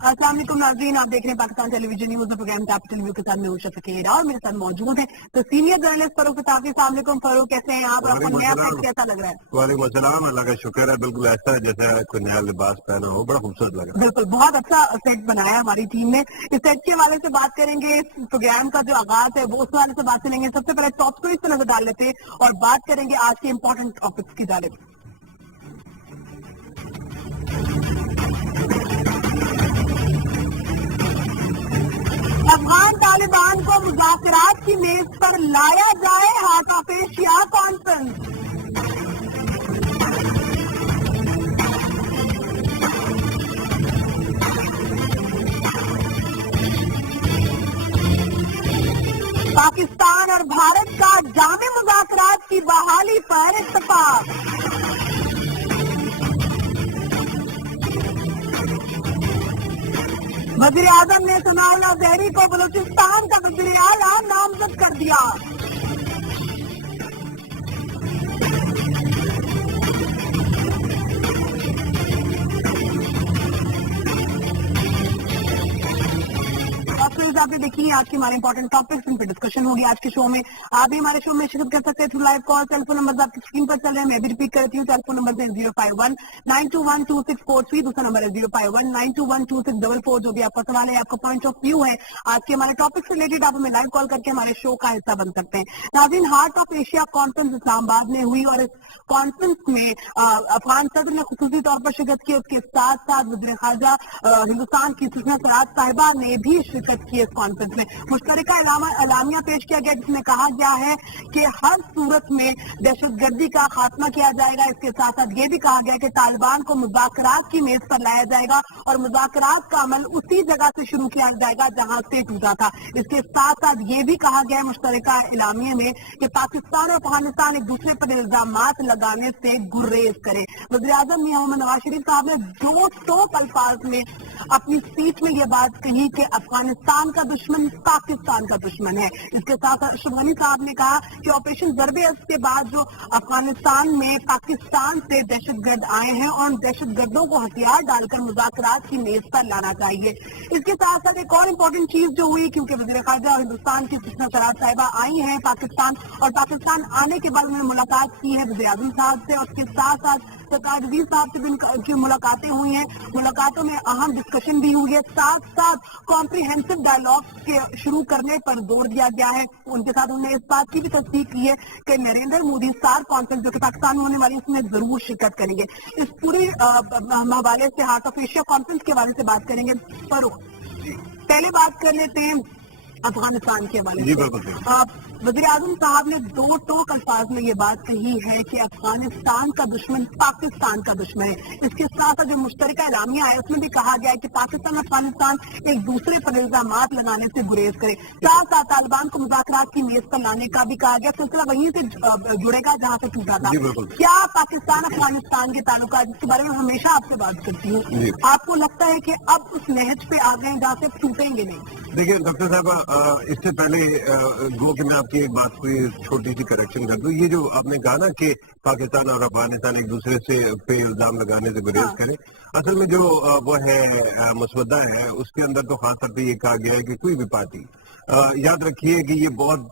अस्सलाम वालेकुम नाज़रीन, आप देख रहे हैं Pakistan television news programme capital view के साथ मैं उषा फकीरा और मेरे साथ मौजूद हैं तो सीनियर जर्नलिस्ट फरूक सताफी। अस्सलाम वालेकुम फरूक, कैसे हैं आप? आपको नया सेट कैसा लग रहा है? वालेकुम अस्सलाम, अल्लाह का शुक्र है। बिल्कुल ऐसा है जैसे कोई नया लिबास पहना हो, बड़ा खूबसूरत लग रहा है। बिल्कुल, बहुत अच्छा सेट बनाया हमारी टीम ने। इस सेट के हवाले से बात करेंगे, इस प्रोग्राम का जो आगाज है वो उस हवाले से बात करेंगे। सबसे पहले टॉप स्टोरीज पर नजर डाल लेते हैं और बात करेंगे आज के इंपॉर्टेंट टॉपिक्स की जानिब। अफगान तालिबान को मुज़ाकरात की मेज पर लाया जाए, heart of Asia conference. Pakistan और भारत का जामे मुज़ाकरात की बहाली पर इत्तेफाक। वज़ीर आज़म ने सनाउल्लाह ज़हरी को बलूचिस्तान का वज़ीर आला नामजद कर दिया। आपने देखिए आज के हमारे इंपॉर्टेंट टॉपिक्स, इन पर डिस्कशन होगी आज के शो में। आप भी हमारे शो में शिरकत कर सकते हैं through live call. Telephone number आपकी स्क्रीन पर चल रहे हैं, मैं भी रिपीट करती हूँ। टेलीफोन नंबर है 051-921-2643, दूसरा नंबर है 051-921-2644। जो भी आपका सवाल है, आपका पॉइंट ऑफ व्यू है आज के हमारे टॉपिक से रिलेटेड, आप हमें लाइव कॉल करके हमारे शो का हिस्सा बन सकते हैं। नाज़रीन, heart of Asia conference Islamabad में हुई और इस कॉन्फ्रेंस में अफगान सदर ने खुसूसी तौर पर शिरकत की। उसके साथ साथ वज़ीर ख़ारजा हिंदुस्तान की सुषमा स्वराज साहिबा ने भी शिरकत की। इस कॉन्फ्रेंस में मुश्तरका एलामिया पेश किया गया जिसमें कहा गया है कि हर सूरत में दहशतगर्दी का खात्मा किया जाएगा। इसके साथ साथ ये भी कहा गया कि तालिबान को मुज़ाकरात की मेज पर लाया जाएगा और मुज़ाकरात का अमल उसी जगह से शुरू किया जाएगा जहां से टूटा था। इसके साथ साथ ये भी कहा गया है मुश्तरका एलामिया में कि पाकिस्तान और अफगानिस्तान एक दूसरे पर इल्जामात लगाने से गुरेज करें। वज़ीर आज़म मोहम्मद नवाज शरीफ साहब ने दो टोक अल्फाज में अपनी स्पीच में ये बात कही कि अफगानिस्तान का दुश्मन पाकिस्तान का दुश्मन है। इसके साथ अशरफ गनी साहब ने कहा कि ऑपरेशन ज़रब-ए-अज़ब के बाद जो अफगानिस्तान में पाकिस्तान से दहशतगर्द आए हैं और दहशतगर्दों को हथियार डालकर मुज़ाकरात की मेज पर लाना चाहिए। इसके साथ साथ एक और इम्पोर्टेंट चीज जो हुई, क्योंकि वज़ीर ख़ारजा और हिंदुस्तान की सुषमा स्वराज साहिबा आई हैं पाकिस्तान और पाकिस्तान आने के बाद उन्होंने मुलाकात की है वज़ीर आज़म साहब से और उसके साथ साथ सरकार वज़ीर साहब से भी उनकी मुलाकातें हुई हैं। मुलाकातों में अहम डिस्कशन भी हुई है, साथ साथ कॉम्प्रिहेंसिव डायलॉग के शुरू करने पर जोर दिया गया है। उनके साथ उन्होंने इस बात की भी तस्दीक की है कि नरेंद्र मोदी स्टार कॉन्फ्रेंस जो कि पाकिस्तान में होने वाली है उसमें जरूर शिरकत करेंगे। इस पूरी हवाले से हार्ट ऑफ एशिया कॉन्फ्रेंस के हवाले से बात करेंगे। पर पहले बात कर लेते हैं अफगानिस्तान के हवाले से। वज़ीर आज़म साहब ने दो टोक अल्फाज में ये बात कही है कि अफगानिस्तान का दुश्मन पाकिस्तान का दुश्मन है। इसके साथ साथ जो मुश्तरका एलामिया है उसमें भी कहा गया है कि पाकिस्तान और अफगानिस्तान एक दूसरे पर इल्जामात लगाने से गुरेज करे। साथ साथ तालिबान को मुज़ाकरात की मेज पर लाने का भी कहा गया। सिलसिला वहीं से जुड़ेगा जहाँ से टूटा था। क्या पाकिस्तान अफगानिस्तान के ताल्लुकात, जिसके बारे में हमेशा आपसे बात करती हूँ, आपको लगता है कि अब उस नहज पे आ गए जहाँ से टूटेंगे नहीं? देखिए डॉक्टर साहब, इससे पहले गो कि मैं आपकी एक बात कोई छोटी सी करेक्शन कर दूं। ये जो आपने कहा ना कि पाकिस्तान और अफगानिस्तान एक दूसरे से पे इल्जाम लगाने से गुरेज करें, असल में जो वो है मसवदा है उसके अंदर तो खास तौर पर ये कहा गया है कि कोई भी पार्टी, याद रखिए कि ये बहुत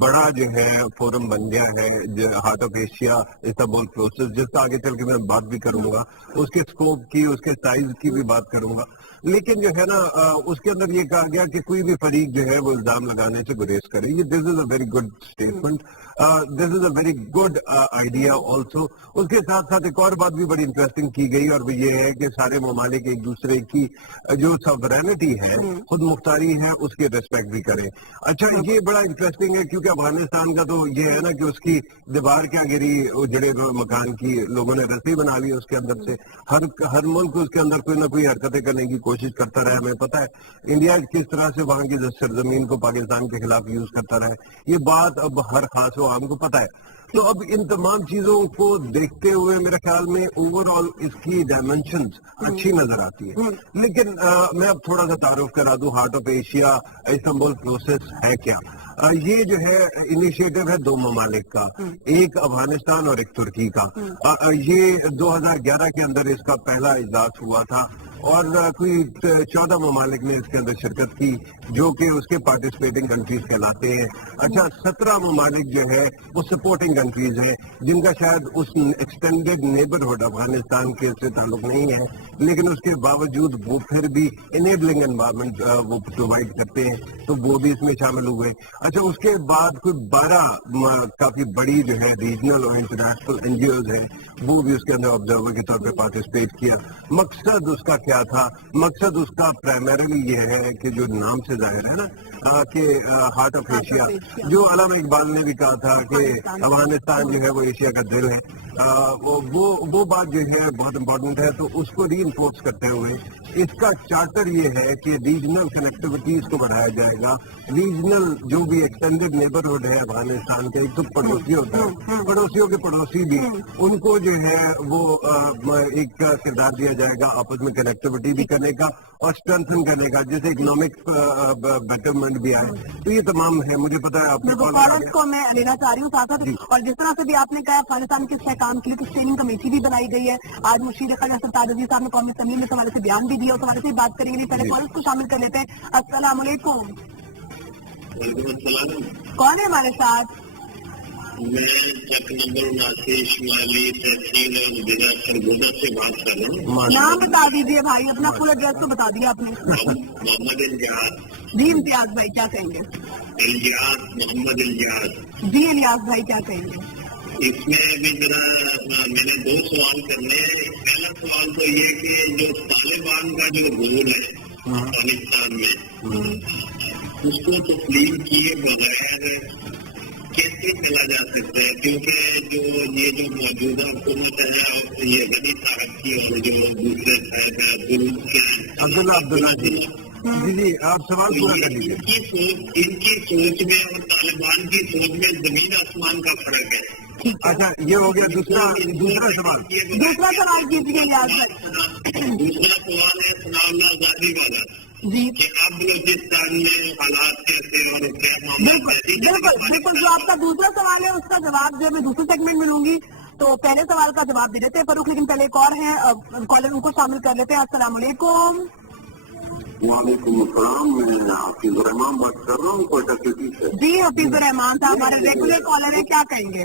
बड़ा जो है फोरम बन गया है heart of Asia Istanbul process, जिसका आगे चल के मैं बात भी करूंगा, उसके स्कोप की, उसके साइज की भी बात करूंगा। लेकिन जो है ना उसके अंदर ये कहा गया कि कोई भी फरीक जो है वो इल्जाम लगाने से गुरेज करे। ये this is a very good statement, this is a very good idea also. उसके साथ साथ एक और बात भी बड़ी इंटरेस्टिंग की गई और वो ये है कि सारे ममालिक एक दूसरे की जो सवरेनिटी है, खुद मुख्तारी है, उसकी रिस्पेक्ट भी करें। अच्छा, ये बड़ा इंटरेस्टिंग है क्योंकि अफगानिस्तान का तो ये है ना कि उसकी दीवार क्या गिरी, उजड़े मकान की लोगों ने रस्सी बना ली उसके अंदर से। हर मुल्क उसके अंदर कोई ना कोई हरकतें करने की कोशिश करता रहा। हमें पता है इंडिया किस तरह से वहां की सरजमीन को पाकिस्तान के खिलाफ यूज करता रहा है, ये बात अब हर खास आम को पता है। तो अब इन तमाम चीजों को देखते हुए मेरे ख्याल में ओवरऑल इसकी डायमेंशंस अच्छी नजर आती है। लेकिन मैं अब थोड़ा सा तारुफ करा दूं, heart of Asia Istanbul process है क्या। ये जो है इनिशिएटिव है दो ममालिक का, एक अफगानिस्तान और एक तुर्की का। ये 2011 के अंदर इसका पहला इजलास हुआ था اور کوئی 14 ممالک نے اس کے اندر شرکت کی جو کہ اس کے پارٹیسپیٹنگ کنٹریز کہلاتے ہیں. اچھا 17 ممالک جو ہے وہ سپورٹنگ کنٹریز ہیں جن کا شاید اس ایکسٹینڈیڈ نیبرہڈ افغانستان کے سے تعلق نہیں ہے, لیکن اس کے باوجود وہ پھر بھی انیبلنگ انوائرمنٹ وہ پرووائڈ کرتے ہیں, تو وہ بھی اس میں شامل ہوئے. اچھا اس کے بعد کوئی 12 کافی بڑی جو ہے ریجنل اور انٹرنیشنل این جی اوز ہیں وہ بھی اس کے اندر آبزرور کے طور پہ پارٹیسپیٹ کیا. مقصد اس کا کیا تھا؟ مقصد اس کا پرائمریلی یہ ہے کہ جو نام سے ظاہر ہے نا کہ ہارٹ آف ایشیا, جو علامہ اقبال نے بھی کہا تھا کہ افغانستان جو ہے وہ ایشیا کا دل ہے, وہ بات جو ہے بہت امپورٹنٹ ہے. تو اس کو ری انفورس کرتے ہوئے اس کا چارٹر یہ ہے کہ ریجنل کنیکٹیوٹیز کو بڑھایا جائے گا. ریجنل جو بھی ایکسٹینڈیڈ نیبرہڈ ہے افغانستان کے, ایک تو پڑوسی ہوتے ہیں, پڑوسیوں کے پڑوسی بھی, ان کو جو ہے وہ ایک کردار دیا جائے گا آپس میں کنیکٹیوٹی بھی کرنے کا اور اسٹرینتھن کرنے کا, جیسے اکنامک بیٹرمنٹ بھی آئے. تو یہ تمام ہے. مجھے پتا ہے آپ نے کو میں لینا چاہ رہی ہوں ساتھ, اور جس طرح سے بھی آپ نے کہا افغانستان کے استحکام کے لیے کچھ ٹریننگ کمیٹی بھی بنائی گئی ہے. آج مشیر خواجہ سرتاج عزیز صاحب نے قومی اسمبلی میں اس حوالے سے بیان بھی دیا, اس حوالے سے بات کریں گے. پہلے کالرز کو شامل کر لیتے ہیں. السلام علیکم. کون ہے ہمارے ساتھ؟ میں چک نمبر 79 شمالی تحصیل ضلع سرگودا سے بات کر رہا ہوں. نام بتا دیجیے بھائی, اپنا فل ایڈریس تو بتا دیا آپ نے. محمد الجاز. جی امتیاز بھائی کیا کہیں گے؟ الجاز محمد الجاز. جی الیاس بھائی کیا کہیں گے؟ اس میں بھی ذرا میں نے 2 سوال کرنے ہیں. پہلا سوال تو یہ کہ جو طالبان کا جو رول ہے افغانستان میں, اس کو تسلیم کیے بغیر کیسے چلا جا سکتا ہے؟ کیونکہ جو موجودہ حکومت ہے یہ غنی طاقت کی, اور جو دوسرے عبداللہ جی آپ سوال پورا کر لیجیے. ان کی سوچ میں اور طالبان کی سوچ میں زمین آسمان کا فرق ہے. اچھا یہ ہو گیا دوسرا سوال. دوسرا سوال کیجیے الیاس بھائی. دوسرا سوال ہے ثناء اللہ آزادی والا جی کہ اب بلوچستان میں حالات کیسے اور کیا بالکل جو آپ کا دوسرا سوال ہے اس کا جواب جو میں دوسرے سیگمنٹ میں لوں گی, تو پہلے سوال کا جواب دے دیتے ہیں فاروق, لیکن پہلے ایک اور ہے کالر, ان کو شامل کر لیتے ہیں. السلام علیکم. وعلیکم السلام. میں حفیظ الرحمان بات کر رہا ہوں کوئٹہ سٹی سے. جی حفیظ الرحمان صاحب ہمارے ریگولر کالر ہیں, کیا کہیں گے؟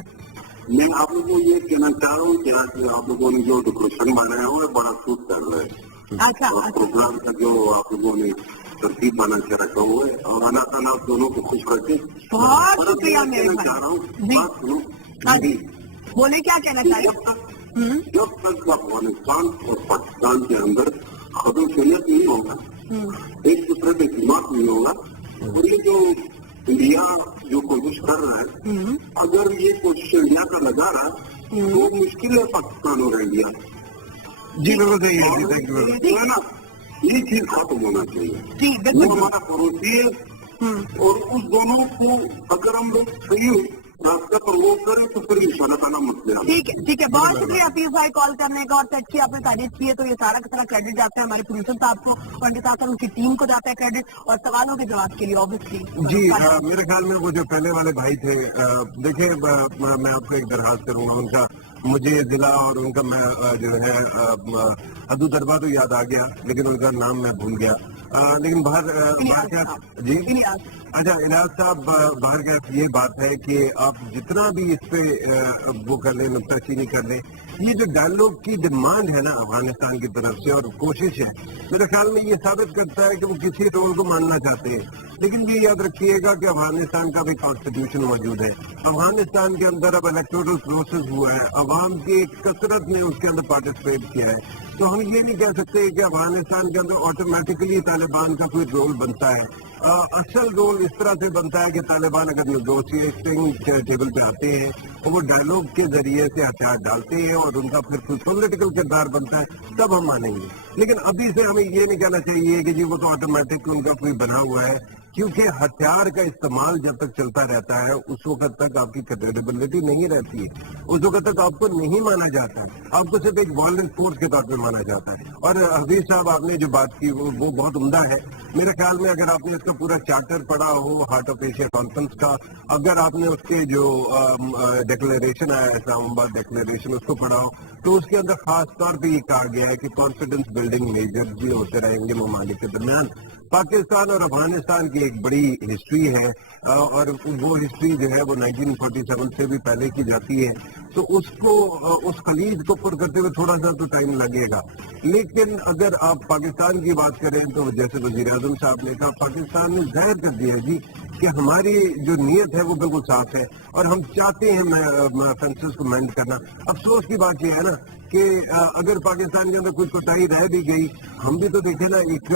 میں آپ لوگوں کو یہ کہنا چاہ رہا ہوں کہ آپ لوگوں نے جو ڈیکوریشن بنایا ہوا ہے بڑا سوٹ کر رہا ہے. اچھا پروگرام کا جو آپ لوگوں نے ترتیب بنا کے رکھا ہوا ہے, اور اللہ تعالیٰ آپ دونوں کو خوش رکھے. بہت شکریہ میرے چاہ رہا ہوں جی بولے کیا کہنا چاہیے آپ کا؟ جب تک افغانستان اور پاکستان کے اندر خبر شریعت نہیں ہوگا, ایک دوسرے پہ اعتماد نہیں ہوگا, اور یہ جو انڈیا جو کوشش کر رہا ہے, اگر یہ کوشش انڈیا کا لگا رہا تو مشکل ہے پاکستان اور انڈیا. جی بالکل صحیح ہے. تو ہے نا, یہ چیز ختم ہونا چاہیے. جی وہ ہمارا پڑوسی ہے, اور اس دونوں کو اگر ہم لوگ صحیح راستہ پر وہ کریں تو پھر ان شاء اللہ تعالیٰ مسئلہ. ٹھیک ہے بہت شکریہ حفیظ بھائی کال کرنے کا, اور سچی آپ نے تعریف کی ہے تو یہ سارا کا سارا کریڈٹ جاتا ہے ہمارے پروڈیوسر صاحب کو, اور ان کے ساتھ ان کی ٹیم کو جاتا ہے کریڈٹ, اور سوالوں کے جواب کے لیے اوبیسلی. جی میرے خیال میں وہ جو پہلے والے بھائی تھے, دیکھیں میں آپ کو ایک درخواست کروں گا, ان کا مجھے ضلع اور ان کا میں جو ہے حدود دربار تو یاد آ گیا, لیکن ان کا نام میں بھول گیا. لیکن باہر جی اچھا الیاس صاحب, باہر کا یہ بات ہے کہ آپ جتنا بھی اس پہ وہ کر لیں, نکتہ چینی کر لیں, یہ جو ڈائیلاگ کی ڈیمانڈ ہے نا افغانستان کی طرف سے اور کوشش ہے, میرے خیال میں یہ ثابت کرتا ہے کہ وہ کسی رول کو ماننا چاہتے ہیں. لیکن یہ یاد رکھیے گا کہ افغانستان کا بھی کانسٹیٹیوشن موجود ہے. افغانستان کے اندر اب الیکٹورل پروسیس ہوا ہے, عوام کی کثرت نے اس کے اندر پارٹیسپیٹ کیا ہے. تو ہم یہ نہیں کہہ سکتے کہ افغانستان کے اندر آٹومیٹکلی طالبان کا کوئی رول بنتا ہے. اصل رول اس طرح سے بنتا ہے کہ طالبان اگر نیگوشیٹنگ ٹیبل پہ آتے ہیں اور وہ ڈائیلاگ کے ذریعے سے ہتھیار ڈالتے ہیں اور ان کا پھر کوئی پولیٹیکل کردار بنتا ہے, تب ہم مانیں گے. لیکن ابھی سے ہمیں یہ نہیں کہنا چاہیے کہ جی وہ تو آٹومیٹک ان کا کوئی بنا ہوا ہے. کیونکہ ہتھیار کا استعمال جب تک چلتا رہتا ہے اس وقت تک آپ کی کریڈیبلٹی نہیں رہتی ہے، اس وقت تک آپ کو نہیں مانا جاتا ہے، آپ کو صرف ایک وائلنٹ فورس کے طور پہ مانا جاتا ہے. اور حفیظ صاحب آپ نے جو بات کی وہ بہت عمدہ ہے. میرے خیال میں اگر آپ نے اس کا پورا چارٹر پڑھا ہو ہارٹ آف ایشیا کانفرنس کا، اگر آپ نے اس کے جو ڈکلیریشن آیا اسلام آباد ڈکلیریشن اس کو پڑھا ہو، تو اس کے اندر خاص طور پہ یہ کہا گیا ہے کہ کانفیڈنس بلڈنگ میجر بھی ہوتے رہیں گے ممالک کے درمیان. پاکستان اور افغانستان کی ایک بڑی ہسٹری ہے اور وہ ہسٹری جو ہے وہ 1947 سے بھی پہلے کی جاتی ہے، تو اس خلیج کو پر کرتے ہوئے تھوڑا سا تو ٹائم لگے گا. لیکن اگر آپ پاکستان کی بات کریں تو جیسے وزیر اعظم صاحب نے کہا، پاکستان نے ظاہر کر دیا جی کہ ہماری جو نیت ہے وہ بالکل صاف ہے اور ہم چاہتے ہیں فینسز کو مینڈ کرنا. افسوس کی بات یہ ہے نا کہ اگر پاکستان کے اندر کوئی کوتاہی رہ بھی گئی، ہم بھی تو دیکھیں نا ایک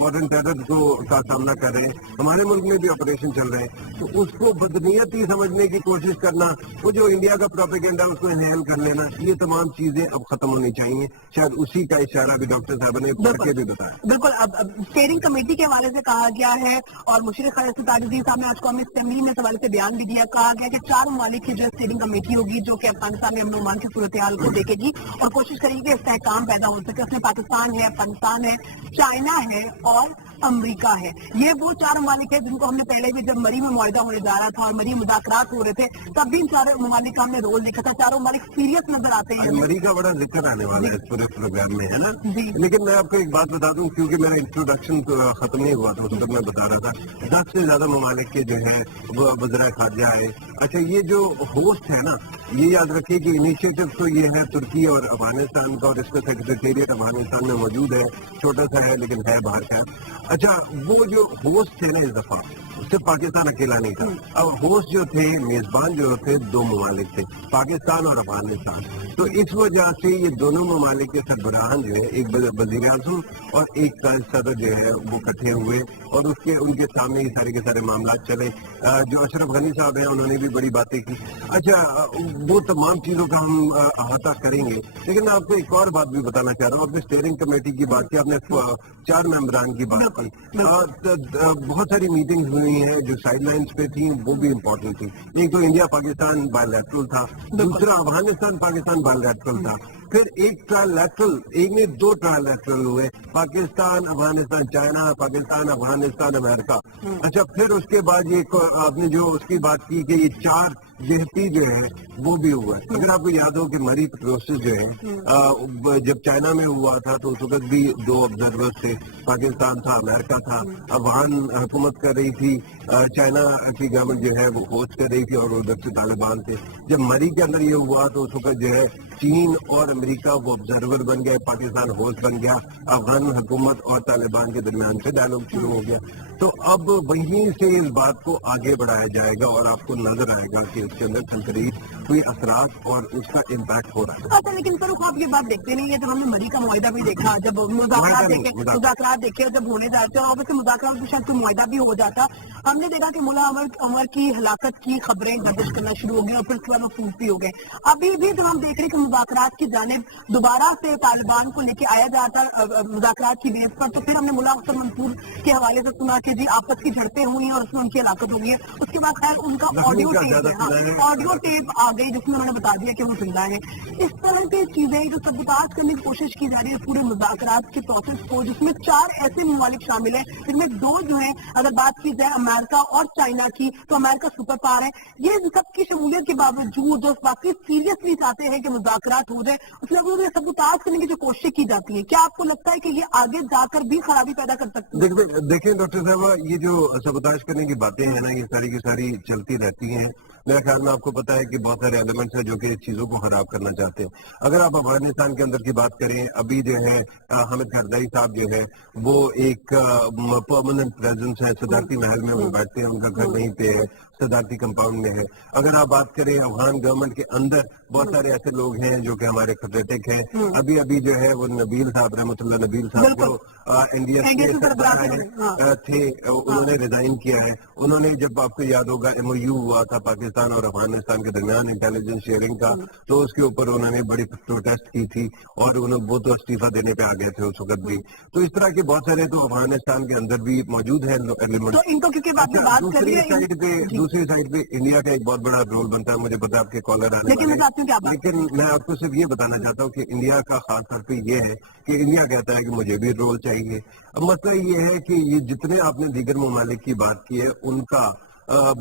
وارن ٹیرر کا سامنا کر رہے ہیں، ہمارے ملک میں بھی آپریشن چل رہے ہیں، تو اس کو بدنیتی سمجھنے کی کوشش کرنا، وہ جو انڈیا کا پروپیگنڈا اس کو انہیل کر لینا، یہ تمام چیزیں اب ختم ہونی چاہیے. شاید اسی کا اشارہ بھی ڈاکٹر صاحب نے پڑھ کے بھی بتایا. بالکل. اب اسٹیئرنگ کمیٹی کے حوالے سے کہا گیا ہے اور مشرف تاج الدین صاحب نے آج قومی اسمبلی میں اس حوالے سے بیان بھی دیا. کہا گیا کہ 4 ممالک کی جو اسٹیئرنگ کمیٹی ہوگی جو کہ افغانستان میں امن و امان کی صورتحال کو دیکھے گی اور کوشش کرے گی کہ استحکام پیدا ہو سکے. اس میں پاکستان ہے، افغانستان ہے، چائنا ہے اور امریکہ ہے. یہ وہ 4 ممالک ہیں جن کو ہم نے پہلے بھی جب مری میں معاہدہ ہونے جا رہا تھا اور مری مذاکرات ہو رہے تھے تب بھی ان 4 ممالک کا ہم نے رول دیکھا تھا. 4 ممالک سیریس نظر آتے ہیں. مری کا بڑا ذکر آنے والا ہے اس پورے پروگرام میں، ہے نا. جی. لیکن میں آپ کو ایک بات بتا دوں، کیونکہ میرا انٹروڈکشن ختم نہیں ہوا تھا اس وقت میں بتا رہا تھا 10 سے زیادہ ممالک کے جو ہے وزراء خارجہ ہے. اچھا، یہ جو ہوسٹ ہے نا، یہ یاد رکھیے کہ انیشیٹو تو یہ ہے ترکی اور افغانستان کا، اور اس کا سیکریٹریٹ افغانستان میں موجود ہے، چھوٹا سا ہے لیکن ہے باہر کا. اچھا، وہ جو ہوسٹ تھے نا اس دفعہ صرف پاکستان اکیلا نہیں تھا. اب ہوسٹ جو تھے، میزبان جو تھے، 2 ممالک تھے، پاکستان اور افغانستان. تو اس وجہ سے یہ دونوں ممالک کے سربراہان جو ہے، ایک وزیر اعظم اور ایک صدر جو ہے وہ اکٹھے ہوئے اور ان کے سامنے یہ سارے کے سارے معاملات چلے. جو اشرف غنی صاحب ہیں انہوں نے بھی بڑی باتیں کی. اچھا، وہ تمام چیزوں کا ہم احاطہ کریں گے، لیکن میں آپ کو ایک اور بات بھی بتانا چاہ رہا ہوں. اپنے اسٹیئرنگ کمیٹی کی بات کی، آپ نے 4 ممبران کی بات کی. بہت ساری میٹنگز ہوئی ہیں جو سائڈ لائنز پہ تھیں، وہ بھی امپورٹنٹ تھی. ایک تو انڈیا پاکستان بائی لیٹرل تھا، دوسرا افغانستان پاکستان بائی لیٹرل تھا، پھر ایک ٹرائل لیٹرل، ایک نہیں 2 ٹرائل لیٹرل ہوئے، پاکستان افغانستان چائنا، پاکستان افغانستان امریکہ. اچھا، پھر اس کے بعد یہ آپ نے جو اس کی بات کی کہ یہ 4 جہتی جو ہے وہ بھی ہوا. اگر آپ کو یاد ہو کہ مری پروسیس جو ہے جب چائنا میں ہوا تھا تو اس وقت بھی 2 آبزرورز تھے، پاکستان تھا، امریکہ تھا. افغان حکومت کر رہی تھی، چائنا کی گورنمنٹ جو ہے وہ ہوسٹ کر رہی تھی اور ادھر سے طالبان تھے. جب مری کے اندر یہ ہوا تو اس وقت جو ہے چین اور امریکہ وہ آبزرور بن گئے، پاکستان ہوسٹ بن گیا، افغان حکومت اور طالبان کے درمیان سے ڈائلاگ شروع ہو گیا. تو اب وہیں سے اس بات کو آگے بڑھایا جائے گا اور آپ کو نظر آئے گا کہ اس کے اندر تنقید کوئی اثرات اور اس کا امپیکٹ ہو رہا ہے. اچھا، لیکن فاروق آپ یہ بات دیکھتے نہیں ہے، جب ہم نے مری کا معاہدہ بھی دیکھا، جب مذاکرات دیکھے جب ہونے جاتے ہیں، اور مذاکرات میں شاید کوئی معاہدہ بھی ہو جاتا، ہم نے دیکھا کہ ملا عمر کی ہلاکت کی خبریں گردش کرنا شروع ہو گئی اور پھر اس کے بعد محفوظ بھی ہو گئے. ابھی بھی جب ہم دیکھ رہے ہیں کہ مذاکرات کی جانب دوبارہ سے طالبان کو لے کے آیا جاتا مذاکرات کی بیس پر، تو پھر ہم نے ملا اختر منصور کے حوالے سے سنا کہ جی آپس کی جھڑپیں ہوئی ہیں اور اس میں ان کی ہلاکت ہو گئی ہے. اس کے بعد خیر ان کا آڈیو ٹیپ آ گئی جس میں انہوں نے بتا دیا کہ وہ زندہ ہے. اس طرح کی چیزیں جو سبوتاژ کرنے کی کوشش کی جا رہی ہے پورے مذاکرات کے پروسیس کو، جس میں 4 ایسے ممالک شامل ہیں جن میں 2 جو ہیں، اگر بات کی جائے امریکہ اور چائنا کی تو امریکہ سپر پاور ہے. یہ سب کی شمولیت کے باوجود جو باقی سیریسلی چاہتے ہیں کہ مذاکرات ہو جائے، اس میں سبوتاژ کرنے کی جو کوششیں کی جاتی ہیں، کیا آپ کو لگتا ہے کہ یہ آگے جا کر بھی خرابی پیدا کر سکتی ہے؟ دیکھیں ڈاکٹر صاحب، یہ جو سبوتاژ کرنے کی باتیں ہیں نا، یہ ساری کی ساری چلتی رہتی ہیں. میرے خیال میں آپ کو پتا ہے کہ بہت سارے ایلیمنٹس ہیں جو کہ اس چیزوں کو خراب کرنا چاہتے ہیں. اگر آپ افغانستان کے اندر کی بات کریں، ابھی جو ہے حامد کردائی صاحب جو ہے وہ ایک پرماننٹ پریزنس ہے، صدارتی محل میں وہ بیٹھتے ہیں، ان کا گھر وہیں پہ ہے، صدارتی کمپاؤنڈ میں ہے. اگر آپ بات کریں افغان گورنمنٹ کے اندر بہت سارے ایسے لوگ ہیں جو کہ ہمارے خطرٹک ہیں. ابھی جو ہے وہ نبیل صاحب رحمۃ اللہ نبیل صاحب جو انڈیا کے سربراہ تھے، انہوں نے ریزائن کیا ہے. انہوں نے جب آپ کو یاد ہوگا MOU ہوا تھا پاکستان पाकिस्तान और अफगानिस्तान के दरमियान इंटेलिजेंस शेयरिंग का, तो उसके ऊपर उन्होंने बड़ी प्रोटेस्ट की थी और वो तो इस्तीफा देने पे आ गए थे उस वक्त भी। तो इस तरह के बहुत सारे तो अफगानिस्तान के अंदर भी मौजूद है एलिमेंट। तो इनको क्योंकि बात कर रही है, दूसरी साइड पे इंडिया का एक बहुत बड़ा रोल बनता है, मुझे पता है आपके कॉलर आने लेकिन मैं आपको सिर्फ ये बताना चाहता हूँ कि इंडिया का खास तौर पे ये है कि इंडिया कहता है कि मुझे भी रोल चाहिए। अब मसला ये है कि ये जितने आपने दीगर ममालिक की बात की है उनका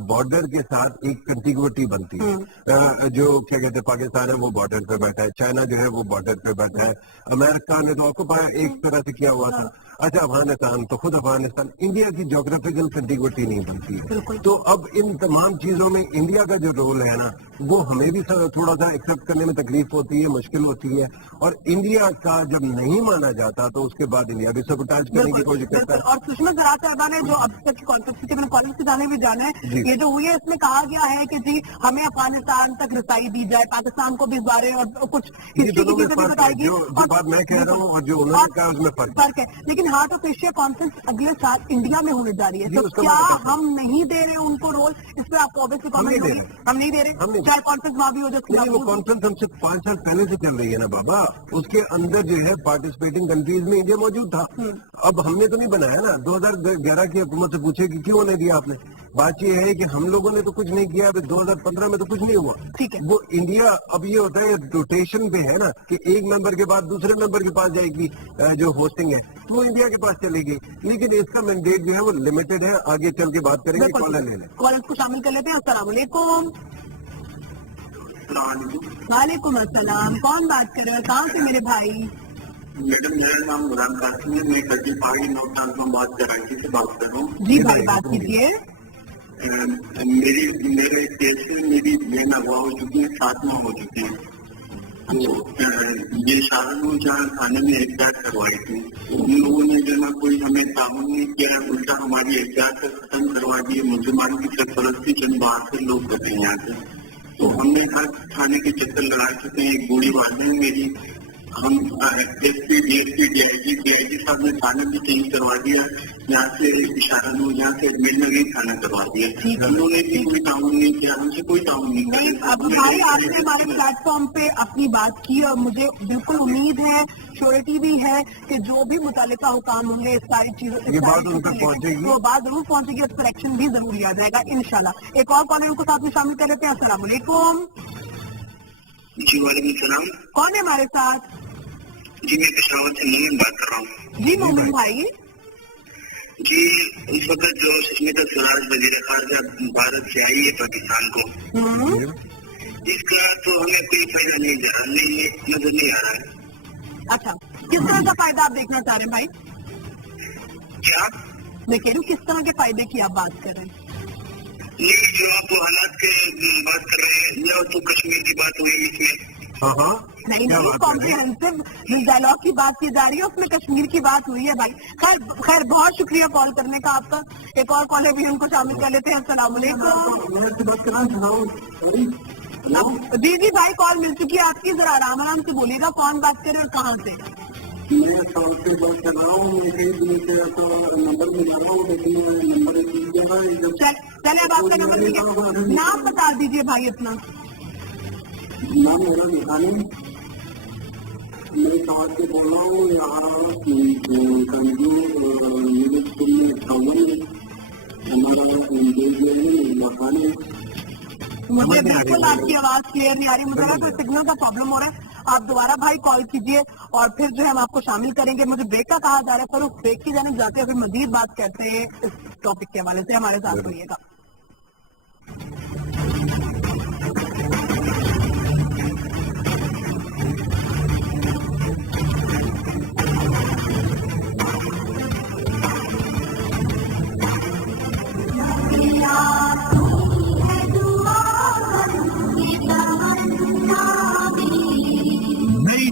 बॉर्डर के साथ एक कंटिग्यूटी बनती है। जो क्या कहते हैं पाकिस्तान है वो बॉर्डर पे बैठा है, चाइना जो है वो बॉर्डर पे बैठा है, अमेरिका ने तो ऑक्यूपाई एक तरह से किया हुआ था। अच्छा अफगानिस्तान तो खुद अफगानिस्तान, इंडिया की ज्योग्राफिकल कंटिग्यूटी नहीं बनती है। तो अब इन तमाम चीजों में इंडिया का जो रोल है ना वो हमें भी थोड़ा सा एक्सेप्ट करने में तकलीफ होती है, मुश्किल होती है। और इंडिया का जब नहीं माना जाता तो उसके बाद इंडिया भी सबोटाज करने की कोशिश करता है। और सुषमा स्वराज साहबा ने जो अब तक की कॉन्फ्रेंस के मैंने कॉलेज से जाने भी जाना है, ये जो हुई है इसमें कहा गया है कि जी हमें अफगानिस्तान तक रसाई दी जाए, पाकिस्तान को भी इस बारे और कुछ हिस्ट्री की चीजें बताएगी। जो बात मैं कह रहा हूँ और जो उन्होंने कहा उसमें फर्क है। लेकिन हार्ट ऑफ एशिया कॉन्फ्रेंस अगले साल इंडिया में होने जा रही है, तो क्या हम नहीं दे रहे उनको रोल? इस पर आपको ऑब्वियसली कॉमेंट होगी, हम नहीं दे रहे, चाहे कॉन्फ्रेंस वहां भी हो जाए। वो कॉन्फ्रेंस हमसे 5 साल पहले से चल रही है ना बाबा, उसके अंदर जो है पार्टिसिपेटिंग कंट्रीज में इंडिया मौजूद था। अब हमने तो नहीं बनाया ना, 2011 की हुकूमत से पूछे कि क्यों नहीं दिया आपने। बात यह है कि हम लोगों ने तो कुछ नहीं किया, 2015 में तो कुछ नहीं हुआ। ठीक है, वो इंडिया अब ये होता है रोटेशन पे है ना कि एक मेंबर के बाद दूसरे मेंबर के पास जाएगी, जो होस्टिंग है वो इंडिया के पास चलेगी। लेकिन इसका मैंडेट जो है वो लिमिटेड है, आगे चल के बात करेंगे। कॉलर ले लें, कॉलर को शामिल कर लेते हैं। अस्सलाम वालेकुम। वालेकुम अस्सलाम, कौन बात कर रहे हैं, कहाँ से मेरे भाई? मैडम मेरा नाम गुलाम कासिम है, मैं कटी पहाड़ी नौटान से बात कराची से बात कर रहा हूँ। जी भाई बात कीजिए। मेरे केस में मेरी बहन अगवा हो चुकी है, 7 माह हो चुकी है। तो ये शाहजहां जहाँ थाने में एहतियात करवाई थी, उन लोगों ने जो ना कोई हमें ताउन नहीं किया, उल्टा हमारी एहतियात खत्म करवा दी। मुसलमान की सरपरस्ती चंद बाहर से लोग करते हैं यहाँ से। तो हमने हर थाने के चक्कर लगा चुके हैं, एक गोली मारने में मेरी हम एसपी डीएसपी डीआईजी साहब ने थाना भी चेंज करवा दिया, यहाँ से इशारा हो यहाँ से एडमिट में भी थाना करवा दिया। हम लोगों ने भी कोई ताउन नहीं किया, हमसे कोई ताउन नहीं किया। अब भाई आपने हमारे प्लेटफॉर्म पे अपनी बात की और मुझे बिल्कुल उम्मीद है, श्योरिटी भी है कि जो भी मुतालिका हुकाम होंगे इस सारी चीजों से वो बात जरूर पहुंचेगी, उस पर एक्शन भी जरूर लिया जाएगा इंशाल्लाह। एक और कॉलर उनको साथ में शामिल कर लेते हैं। अस्सलाम वालेकुम। जी वालेकुम सलाम। कौन है हमारे साथ? जी मैं पेशावर से मोमिन बात कर रहा हूँ। जी मोमिन भाई। जी इस वक्त जो सुष्मिता स्वराज वजीर खारजा भारत से आई है पाकिस्तान को, इसका तो हमें कोई फायदा नहीं नजर नहीं आ रहा है। अच्छा, किस तरह का फायदा आप देखना चाह रहे हैं भाई? क्या मैं कह रही हूँ किस तरह के फायदे की आप बात कर रहे हैं? ये जो आप हालात के बात कर रहे हैं, या तो कश्मीर की बात हुई इसमें। नहीं कॉम्प्रिहेंसिव डायलॉग की बात की जा रही है, उसमें कश्मीर की बात हुई है भाई। खैर बहुत शुक्रिया कॉल करने का आपका। एक और कॉल है भी, उनको शामिल कर लेते हैं। अस्सलाम वालेकुम। जी जी भाई कॉल मिल चुकी है आपकी, जरा आराम से बोलिएगा, कौन बात कर रहे हैं और कहाँ से? मैं सॉल्व से बात कर रहा हूँ, नंबर मिला रहा हूँ, चलिए अब आपका नंबर नाम बता दीजिए भाई अपना। नाम मेरा निशानी, मैं साथ से बोल रहा हूँ। यहाँ मुझे बिल्कुल आपकी आवाज क्लियर नहीं आ रही, मुझे कोई सिग्नल का प्रॉब्लम हो रहा है। आप दोबारा भाई कॉल कीजिए और फिर जो है हम आपको शामिल करेंगे। मुझे ब्रेक का कहा जा रहा है, पर उस ब्रेक की जाने जाते हुए मजीद बात करते हैं इस टॉपिक के हवाले से। हमारे साथ रहिएगा।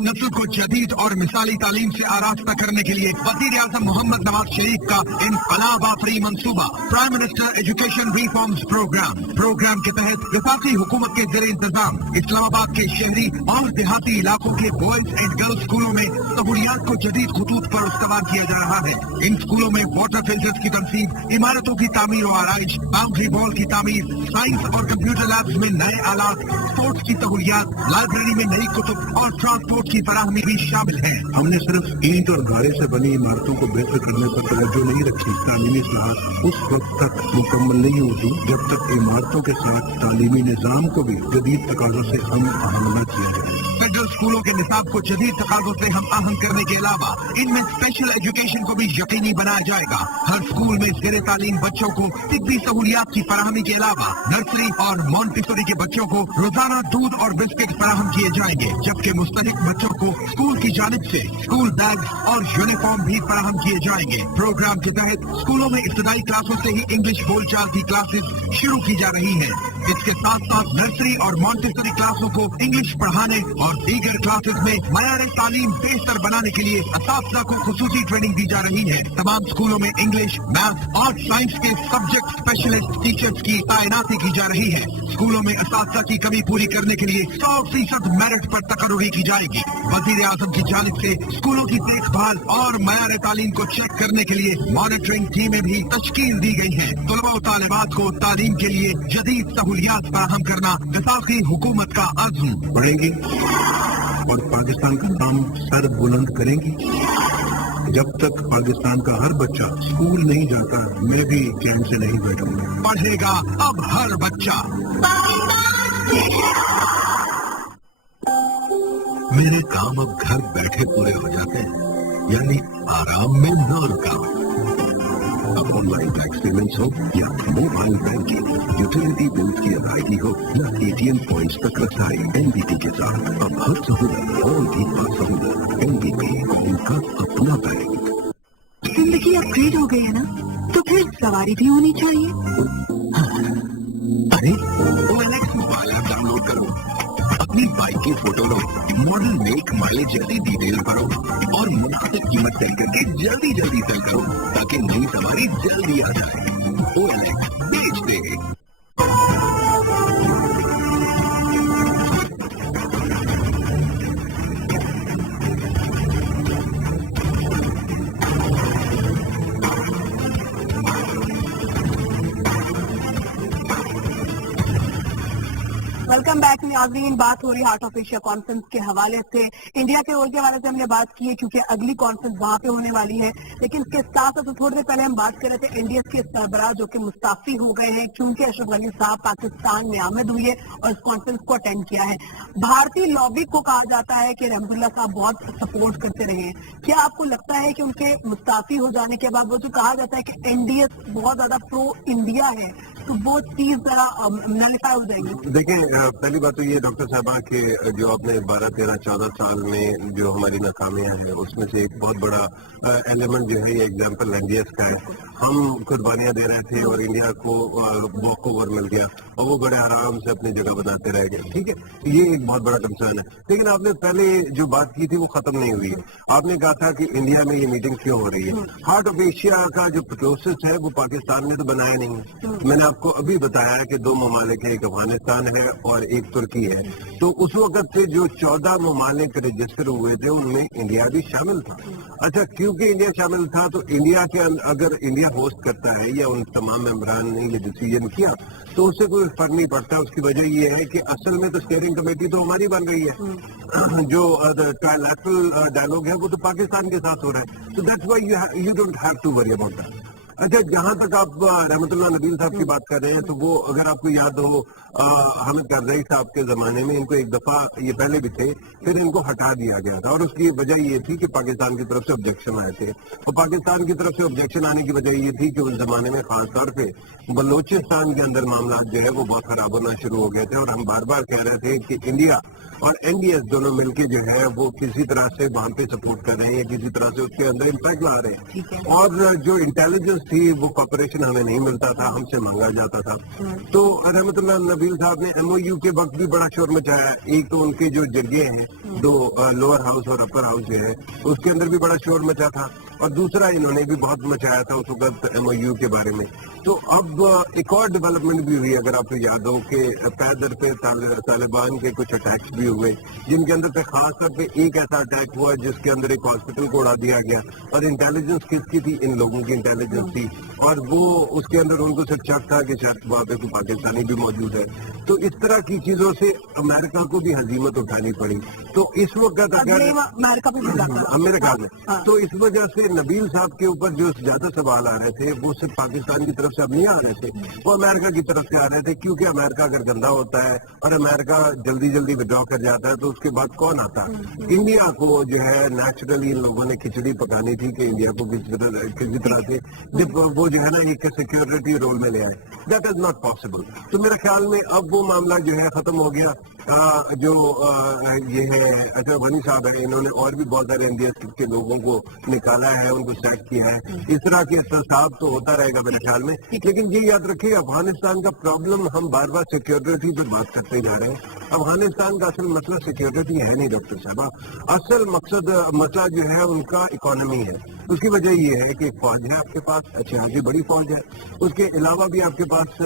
नस्ल को जदीद और मिसाली तालीम से आरास्ता करने के लिए वज़ीर आज़म मोहम्मद नवाज शरीफ का इनकलाब आफरी मंसूबा prime minister education reforms programme के तहत वफाकी हुकूमत के ज़ेरे इंतजाम इस्लामाबाद के शहरी और देहाती इलाकों के बॉयज एंड गर्ल्स स्कूलों में सहूलियात को जदीद खतूत पर इस्तेमाल किया जा रहा है। इन स्कूलों में वाटर फिल्टर्स की तनसीब, इमारतों की तामीर और आराइश, बाउंड्री वॉल की तामीर, साइंस और कंप्यूटर लैब्स में नए आलात, स्पोर्ट्स की सहूलियात, लाइब्रेरी में नई कुतुब और ट्रांसपोर्ट की फराहमी भी शामिल है। हमने सिर्फ ईंट और गारे से बनी इमारतों को बेहतर करने पर तवज्जो नहीं रखी। तालीमी इस्लाहात उस वक्त तक मुकम्मल नहीं होती जब तक इमारतों के साथ तालीमी निज़ाम को भी जदीद तकाज़ों से हम आहंग न किया जाए। फेडरल स्कूलों के निसाब को जदीद तकाज़ों से हम आहंग करने के अलावा इनमें स्पेशल एजुकेशन को भी यकीनी बनाया जाएगा। हर स्कूल में ज़ेरे तालीम बच्चों को तिब्बी सहूलियात की फराहमी के अलावा नर्सरी और मॉन्टेसरी के बच्चों को रोजाना दूध और बिस्किट फराहम किए जाएंगे, जबकि मुस्तहिक बच्चों को स्कूल की जानिब से स्कूल बैग और यूनिफॉर्म भी फराहम किए जाएंगे। प्रोग्राम के तहत स्कूलों में इब्तदाई क्लासों से ही इंग्लिश बोलचाल की क्लासेस शुरू की जा रही है। इसके साथ साथ नर्सरी और मॉन्टेसरी क्लासों को इंग्लिश पढ़ाने और दीगर क्लासेस में मयार तालीम बेहतर बनाने के लिए असातिज़ा को खुसूसी ट्रेनिंग दी जा रही है। तमाम स्कूलों में इंग्लिश, मैथ और साइंस के सब्जेक्ट स्पेशलिस्ट टीचर्स की तैनाती की जा रही है। स्कूलों में असातिज़ा की कमी पूरी करने के लिए 100% मेरिट पर तकर्रुरी की जाएगी। वज़ीर आज़म की जानिब से स्कूलों की देखभाल और मयार तालीम को चेक करने के लिए मॉनिटरिंग टीमें भी तश्कील दी गई हैं। तलबा और तालिबात को तालीम के लिए जदीद सहूलियात फराहम करना वफाकी हुकूमत का अज़्म। पढ़ेंगी और पाकिस्तान का नाम सर बुलंद करेंगी। जब तक पाकिस्तान का हर बच्चा स्कूल नहीं जाता, मैं भी चैन से नहीं बैठूंगा। पढ़ेगा अब हर बच्चा। मेरे काम अब घर बैठे पूरे हो जाते हैं, यानी आराम में न रुकावट। अब ऑनलाइन टैक्स पेमेंट्स हो या मोबाइल बैंकिंग, यूटिलिटी बिल्स की अदायगी हो या एटीएम पॉइंट्स तक रसाई, एनबीटी के साथ अब हर सहूलत और भी सहूलत। एनबीटी उनका अपना बैंक। जिंदगी अपग्रेड हो गई है ना, तो फिर सवारी भी होनी चाहिए। अरे OLX मोबाइल ऐप डाउनलोड करो, अपनी बाइक की फोटो लो, मॉडल, मेक, माइलेज जल्दी डिटेल करो और मुनासिब कीमत तय करके जल्दी सेल करो ताकि नई सवारी जल्दी आ जाए। OLX बेच दे। वेलकम बैक नाज़रीन। बात हो रही हार्ट ऑफ एशिया कॉन्फ्रेंस के हवाले से। इंडिया के रोल के हवाले से हमने बात की है क्योंकि अगली कॉन्फ्रेंस वहां पे होने वाली है, लेकिन इसके साथ साथ थोड़ी देर पहले हम बात कर रहे थे एनडीएस के सरबराह जो कि मुस्ताफी हो गए हैं क्योंकि अशरफ गनी साहब पाकिस्तान में आमद हुई है और इस कॉन्फ्रेंस को अटेंड किया है। भारतीय लॉबी को कहा जाता है कि रहमतुल्लाह साहब बहुत सपोर्ट करते रहे हैं। क्या आपको लगता है कि उनके मुस्ताफी हो जाने के बाद वो जो कहा जाता है कि एनडीएस बहुत ज्यादा प्रो इंडिया है, तो वो चीज जरा नलिफाई हो जाएंगे? देखें, पहली बात तो ये डॉक्टर साहबा के जो आपने 12, 13, 14 साल में जो हमारी नाकामियां हैं उसमें से एक बहुत बड़ा एलिमेंट जो है ये एग्जाम्पल एनडीएस का है। हम कुर्बानियां दे रहे थे और इंडिया को वॉक ओवर मिल गया और वो बड़े आराम से अपनी जगह बनाते रह गए। ठीक है, ये एक बहुत बड़ा कंसर्न है। लेकिन आपने पहले जो बात की थी वो खत्म नहीं हुई है। आपने कहा था कि इंडिया में ये मीटिंग क्यों हो रही है। हार्ट ऑफ एशिया का जो प्रोसेस है वो पाकिस्तान ने तो बनाया नहीं है। मैंने आपको अभी बताया है कि 2 ममालिक है, एक अफगानिस्तान है और एक तुर्की है। तो उस वक्त से जो 14 ममालिक रजिस्टर हुए थे उनमें इंडिया भी शामिल था। अच्छा, क्योंकि इंडिया शामिल था तो इंडिया के अगर इंडिया होस्ट करता है या उन तमाम मेंबरान ने ये डिसीजन किया तो उससे कोई फर्क नहीं पड़ता। उसकी वजह ये है कि असल में तो स्टीयरिंग कमेटी तो हमारी बन रही है, जो ट्राइलैटरल डायलॉग है वो तो पाकिस्तान के साथ हो रहा है। तो that's why you don't have to worry about that. अच्छा, जहां तक आप रहमतुल्लाह नबील साहब की बात कर रहे हैं तो वो अगर आपको याद हो हामिद करज़ई साहब के जमाने में इनको एक दफा, ये पहले भी थे, फिर इनको हटा दिया गया था और उसकी वजह ये थी कि पाकिस्तान की तरफ से ऑब्जेक्शन आए थे। और पाकिस्तान की तरफ से ऑब्जेक्शन आने की वजह ये थी कि उस जमाने में खास तौर पे बलोचिस्तान के अंदर मामला जो है वो बहुत खराब होना शुरू हो गए थे और हम बार बार कह रहे थे कि इंडिया और एनडीएस दोनों मिलकर जो है वो किसी तरह से वहां पे सपोर्ट कर रहे हैं, किसी तरह से उसके अंदर इम्पैक्ट ला रहे हैं। और जो इंटेलिजेंस थी वो कॉर्पोरेशन हमें नहीं मिलता था, हमसे मांगा जाता था। तो रहमतुल्लाह नबील साहब ने एमओयू के वक्त भी बड़ा शोर मचाया। एक तो उनके जो जगह हैं, 2 लोअर हाउस और अपर हाउस जो है, उसके अंदर भी बड़ा शोर मचा था। اور دوسرا انہوں نے بھی بہت مچایا تھا اس وقت MOU کے بارے میں. تو اب ایک اور ڈیولپمنٹ بھی ہوئی, اگر آپ کو یاد ہو کہ پیدر پہ طالبان کے کچھ اٹیکس بھی ہوئے, جن کے اندر پہ خاص طور پہ ایک ایسا اٹیک ہوا جس کے اندر ایک ہاسپٹل کو اڑا دیا گیا, اور انٹیلیجنس کس کی تھی؟ ان لوگوں کی انٹیلیجنس تھی, اور وہ اس کے اندر ان کو صرف شک تھا کہ شاید وہاں پہ کوئی پاکستانی بھی موجود ہے. تو اس طرح کی چیزوں سے امریکہ کو بھی ہزیمت اٹھانی پڑی. تو اس وقت اگر میرے خیال میں تو اس وجہ سے نبیل صاحب کے اوپر جو زیادہ سوال آ رہے تھے وہ صرف پاکستان کی طرف سے اب نہیں آ رہے تھے, وہ امریکہ کی طرف سے آ رہے تھے, کیونکہ امریکہ اگر گندا ہوتا ہے اور امریکہ جلدی جلدی وڈرا کر جاتا ہے تو اس کے بعد کون آتا؟ انڈیا کو جو ہے نیچرلی ان لوگوں نے کھچڑی پکانی تھی کہ انڈیا کو کسی طرح سے وہ جو ہے نا ایک سیکورٹی رول میں لے آئے. That is not possible. تو میرے خیال میں اب وہ معاملہ جو ہے ختم ہو گیا. جو یہ ہے اچھا غنی صاحب ہے, انہوں نے اور بھی بہت سارے انڈیا کے لوگوں کو نکالا ہے, ان کو سیٹ کیا ہے. اس طرح کے احتساب تو ہوتا رہے گا میرے خیال میں. لیکن یہ یاد رکھیے افغانستان کا پرابلم ہم بار بار سیکورٹی پہ بات کرتے جا رہے ہیں. افغانستان کا اصل مسئلہ سیکورٹی ہے نہیں ڈاکٹر صاحبہ. اصل مسئلہ جو ہے ان کا اکانومی ہے. اس کی وجہ یہ ہے کہ ایک فوج ہے آپ کے پاس, اچھی خاصی بڑی فوج ہے. اس کے علاوہ بھی آپ کے پاس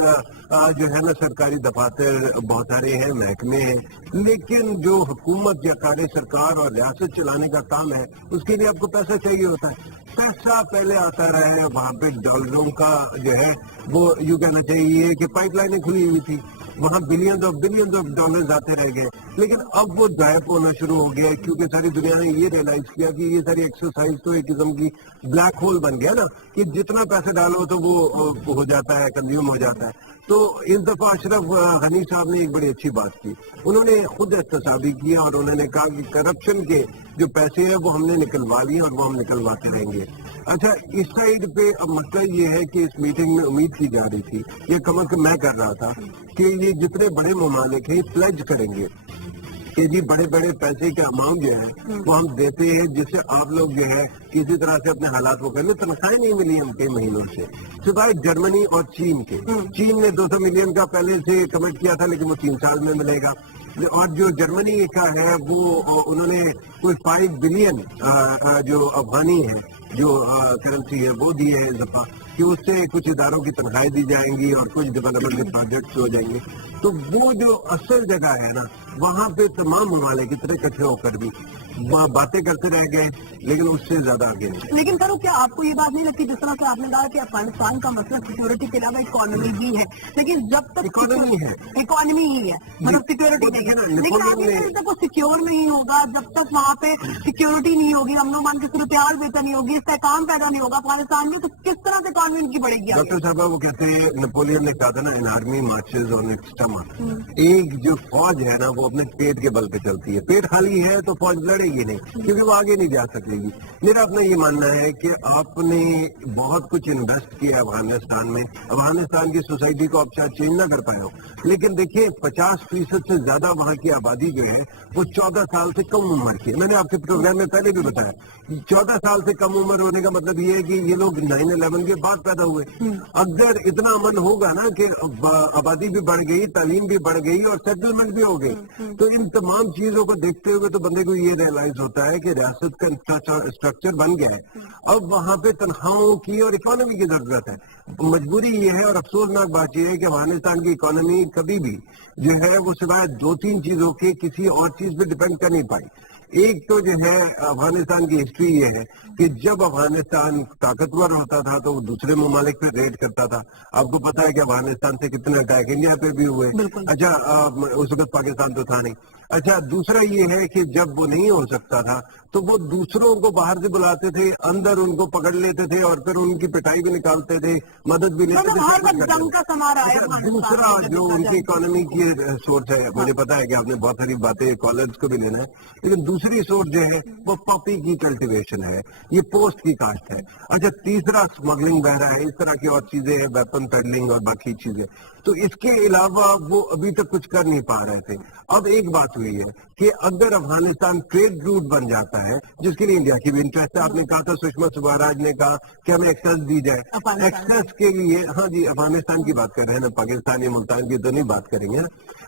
جو ہے نا سرکاری دفاتر بہت سارے ہیں, محکمے ہیں. لیکن جو حکومت یا کار سرکار اور ریاست چلانے کا کام ہے اس کے لیے آپ کو پیسہ چاہیے ہوتا ہے. پیسہ پہلے آتا رہے, وہاں پہ ڈالروں کا جو ہے وہ یوں کہنا چاہیے کہ پائپ لائنیں کھلی ہوئی تھی, وہاں بلینز آف ڈالرز آتے رہ گئے. لیکن اب وہ ضائع ہونا شروع ہو گیا کیونکہ ساری دنیا نے یہ ریئلائز کیا کہ یہ ساری ایکسرسائز تو ایک قسم کی بلیک ہول بن گیا نا, کہ جتنا پیسے ڈالو تو وہ ہو جاتا ہے, کنزیوم ہو جاتا ہے. تو اس دفعہ اشرف غنی صاحب نے ایک بڑی اچھی بات کی. انہوں نے خود احتسابی کیا اور انہوں نے کہا کہ کرپشن کے جو پیسے ہیں وہ ہم نے نکلوا لیے اور وہ ہم نکلواتے رہیں گے. اچھا اس سائڈ پہ اب مسئلہ یہ ہے کہ اس میٹنگ میں امید کی جا رہی تھی, یہ کم از کم میں کر رہا تھا کہ یہ جتنے بڑے ممالک ہیں پلیج کریں گے کہ جی بڑے بڑے پیسے کا اماؤنٹ جو ہے وہ ہم دیتے ہیں, جس سے آپ لوگ جو ہے کسی طرح سے اپنے حالات کو کریں. تنخواہیں نہیں ملی ہم کئی مہینوں سے, سوائے جرمنی اور چین کے. چین نے 200 ملین کا پہلے سے کمٹ کیا تھا لیکن وہ 3 سال میں ملے گا. اور جو جرمنی کا ہے وہ انہوں نے کوئی 5 بلین جو افغانی ہے جو کرنسی ہے وہ دی ہے اس دفعہ, کہ اس سے کچھ اداروں کی تنخواہیں دی جائیں گی اور کچھ ڈیولپمنٹ کے پروجیکٹس ہو جائیں گے. تو وہ جو اصل جگہ ہے نا وہاں پہ تمام ممالک اتنے اکٹھے ہو کر بھی باتیں کرتے رہ گئے لیکن اس سے زیادہ آگے نہیں. لیکن سر کیا آپ کو یہ بات نہیں لگتی جس طرح سے آپ نے کہا کہ افغانستان کا مسئلہ سیکورٹی کے علاوہ اکانومی بھی ہے, لیکن جب تک اکانومی ہے, اکانومی ہی ہے, مطلب سیکورٹی نہیں ہے, لیکن جب تک وہ سیکیور نہیں ہوگا, جب تک وہاں پہ سیکورٹی نہیں ہوگی, امن و امان کی صورتحال بہتر نہیں ہوگی, استحکام پیدا نہیں ہوگا افغانستان میں, تو کس طرح سے اکانومی ان کی بڑھے گی؟ ڈاکٹر صاحبہ وہ کہتے ہیں نپولین نے کہا تھا نا, in army marches on its stomach. ایک جو فوج ہے نا وہ اپنے پیٹ کے بل پہ چلتی ہے. پیٹ خالی ہے تو فوج لڑے گی نہیں کیونکہ وہ آگے نہیں جا سکے گی. میرا اپنا یہ ماننا ہے کہ آپ نے بہت کچھ انویسٹ کیا افغانستان میں. افغانستان کی سوسائٹی کو آپ شاید چینج نہ کر پائے ہو, لیکن دیکھیے 50% سے زیادہ وہاں کی آبادی جو ہے وہ 14 سال سے کم عمر کی ہے. میں نے آپ کے پروگرام میں پہلے بھی بتایا 14 سال سے کم عمر ہونے کا مطلب یہ ہے کہ یہ لوگ 9/11 کے بعد پیدا ہوئے. اگر اتنا امن ہوگا نا کہ آبادی بھی بڑھ گئی, تعلیم بھی بڑھ گئی اور سیٹلمنٹ بھی ہو گئی, تو ان تمام چیزوں کو دیکھتے ہوئے تو بندے کو یہ ریئلائز ہوتا ہے کہ ریاست کا اسٹرکچر بن گیا ہے. اب وہاں پہ تنخواہوں کی اور اکانومی کی ضرورت ہے. مجبوری یہ ہے اور افسوسناک بات یہ ہے کہ افغانستان کی اکانومی کبھی بھی جو ہے وہ سوائے 2-3 چیزوں کے کسی اور چیز پہ ڈپینڈ کر نہیں پائی. ایک تو جو ہے افغانستان کی ہسٹری یہ ہے کہ جب افغانستان طاقتور ہوتا تھا تو وہ دوسرے ممالک پہ ریڈ کرتا تھا. آپ کو پتا ہے کہ افغانستان سے کتنے اٹیک انڈیا پہ بھی ہوئے. اچھا اس وقت پاکستان تو تھا نہیں. اچھا دوسرا یہ ہے کہ جب وہ نہیں ہو سکتا تھا تو وہ دوسروں کو باہر سے بلاتے تھے, اندر ان کو پکڑ لیتے تھے اور پھر ان کی پٹائی بھی نکالتے تھے, مدد بھی لیتے تھے. دوسرا جو ان کی اکانومی کی سورس ہے, مجھے پتا ہے کہ آپ نے بہت ساری باتیں کالرز کو بھی لینا ہے, لیکن دوسری سورس جو ہے وہ پاپی کی کلٹیویشن ہے, یہ پوسٹ کی کاشت ہے. اچھا تیسرا اسمگلنگ بہ رہا ہے, اس طرح کی اور چیزیں ہیں, ویپن پیڈلنگ اور باقی چیزیں. تو اس کے علاوہ وہ ابھی تک کچھ کر نہیں پا رہے تھے. اب ایک بات हुई है कि अगर अफगानिस्तान ट्रेड रूट बन जाता है, जिसके लिए इंडिया की भी इंटरेस्ट है, आपने कहा था, सुषमा स्वराज ने कहा कि हमें एक्सेस दी जाए, एक्सेस के लिए, हाँ जी, अफगानिस्तान की बात कर रहे हैं ना, पाकिस्तान या मुल्तान की तो नहीं बात करेंगे।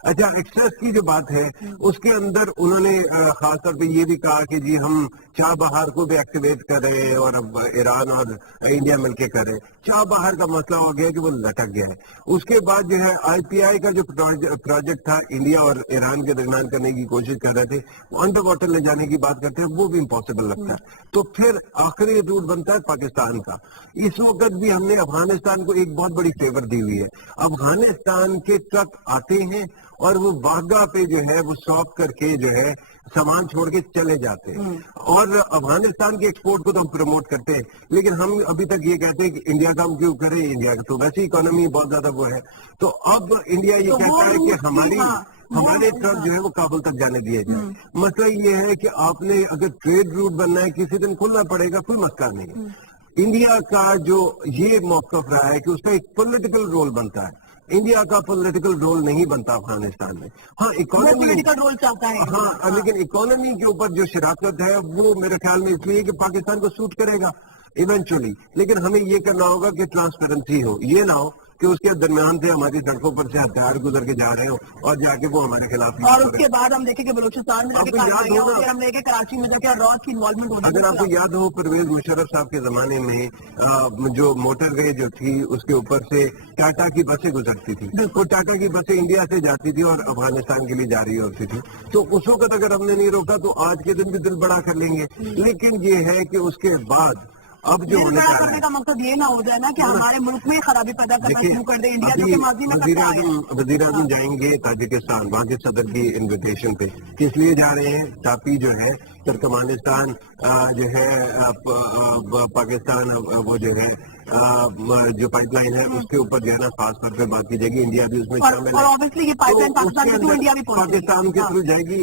अच्छा, एक्सेस की जो बात है उसके अंदर उन्होंने खासतौर पे ये भी कहा कि जी हम चाबहार को भी एक्टिवेट कर रहे हैं और अब ईरान और इंडिया मिलकर कर रहे हैं। चाबहार का मसला हो गया कि वो लटक गया है। उसके बाद जो है IPI का जो प्रोजेक्ट था इंडिया और ईरान के दरमियान करने की कोशिश कर रहे थे, अंडर वाटर ले जाने की बात करते हैं, वो भी इम्पॉसिबल लगता है। तो फिर आखिरी रूट बनता है पाकिस्तान का। इस वक्त भी हमने अफगानिस्तान को एक बहुत बड़ी फेवर दी हुई है। अफगानिस्तान के ट्रक आते हैं और वो वाघा पे जो है वो स्टॉप करके जो है सामान छोड़ के चले जाते हैं, और अफगानिस्तान के एक्सपोर्ट को तो हम प्रमोट करते हैं, लेकिन हम अभी तक ये कहते हैं कि इंडिया का हम क्यों करें, इंडिया का तो वैसे इकोनॉमी बहुत ज्यादा वो है। तो अब इंडिया ये कहता है कि हमारे ट्रक जो है वो काबुल तक जाने दिए जाए। मसला ये है कि आपने अगर ट्रेड रूट बनना है, किसी दिन खुलना पड़ेगा, कोई मसला नहीं है। इंडिया का जो ये मौकफ रहा है कि उसका एक पॉलिटिकल रोल बनता है, इंडिया का पॉलिटिकल रोल नहीं बनता अफगानिस्तान में। हाँ, इकोनॉमी पॉलिटिकल रोल चाहता है, हाँ, लेकिन इकोनॉमी के ऊपर जो शराकत है वो मेरे ख्याल में इसलिए कि पाकिस्तान को सूट करेगा इवेंचुअली, लेकिन हमें ये करना होगा कि ट्रांसपेरेंसी हो, ये ना हो कि उसके दरमियान से हमारी सड़कों पर से हथियार गुजर के जा रहे हो और जाके वो हमारे खिलाफ। और उसके बाद हम देखें कि बलूचिस्तान में जाके हम देखें कराची में जाके रॉ की इन्वॉल्वमेंट होगी। अगर आपको याद हो, परवेज मुशर्रफ साहब के जमाने में जो मोटरवे जो थी उसके ऊपर से टाटा की बसें गुजरती थी, वो टाटा की बसें इंडिया से जाती थी और अफगानिस्तान के लिए जा रही होती थी। तो उस वक्त अगर हमने नहीं रोका तो आज के दिन भी दिल बड़ा कर लेंगे। लेकिन ये है कि उसके बाद अब जो होने का मकसद ये ना हो जाए ना कि हमारे मुल्क में खराबी पैदा करना शुरू कर दे इंडिया, जो कि माजी में करता है। वजीर आजम जाएंगे ताजिकिस्तान, वहाँ के सदर की इन्विटेशन पे, किस लिए जा रहे हैं? ताकि जो है तुर्कमानिस्तान जो है पाकिस्तान वो जो है जो पाइपलाइन है उसके ऊपर जो है ना खास तौर पे बात की जाएगी, इंडिया भी उसमें शामिल है। ऑब्वियसली ये पाइपलाइन पाकिस्तान के थ्रू इंडिया भी पाकिस्तान के थ्रू जाएगी।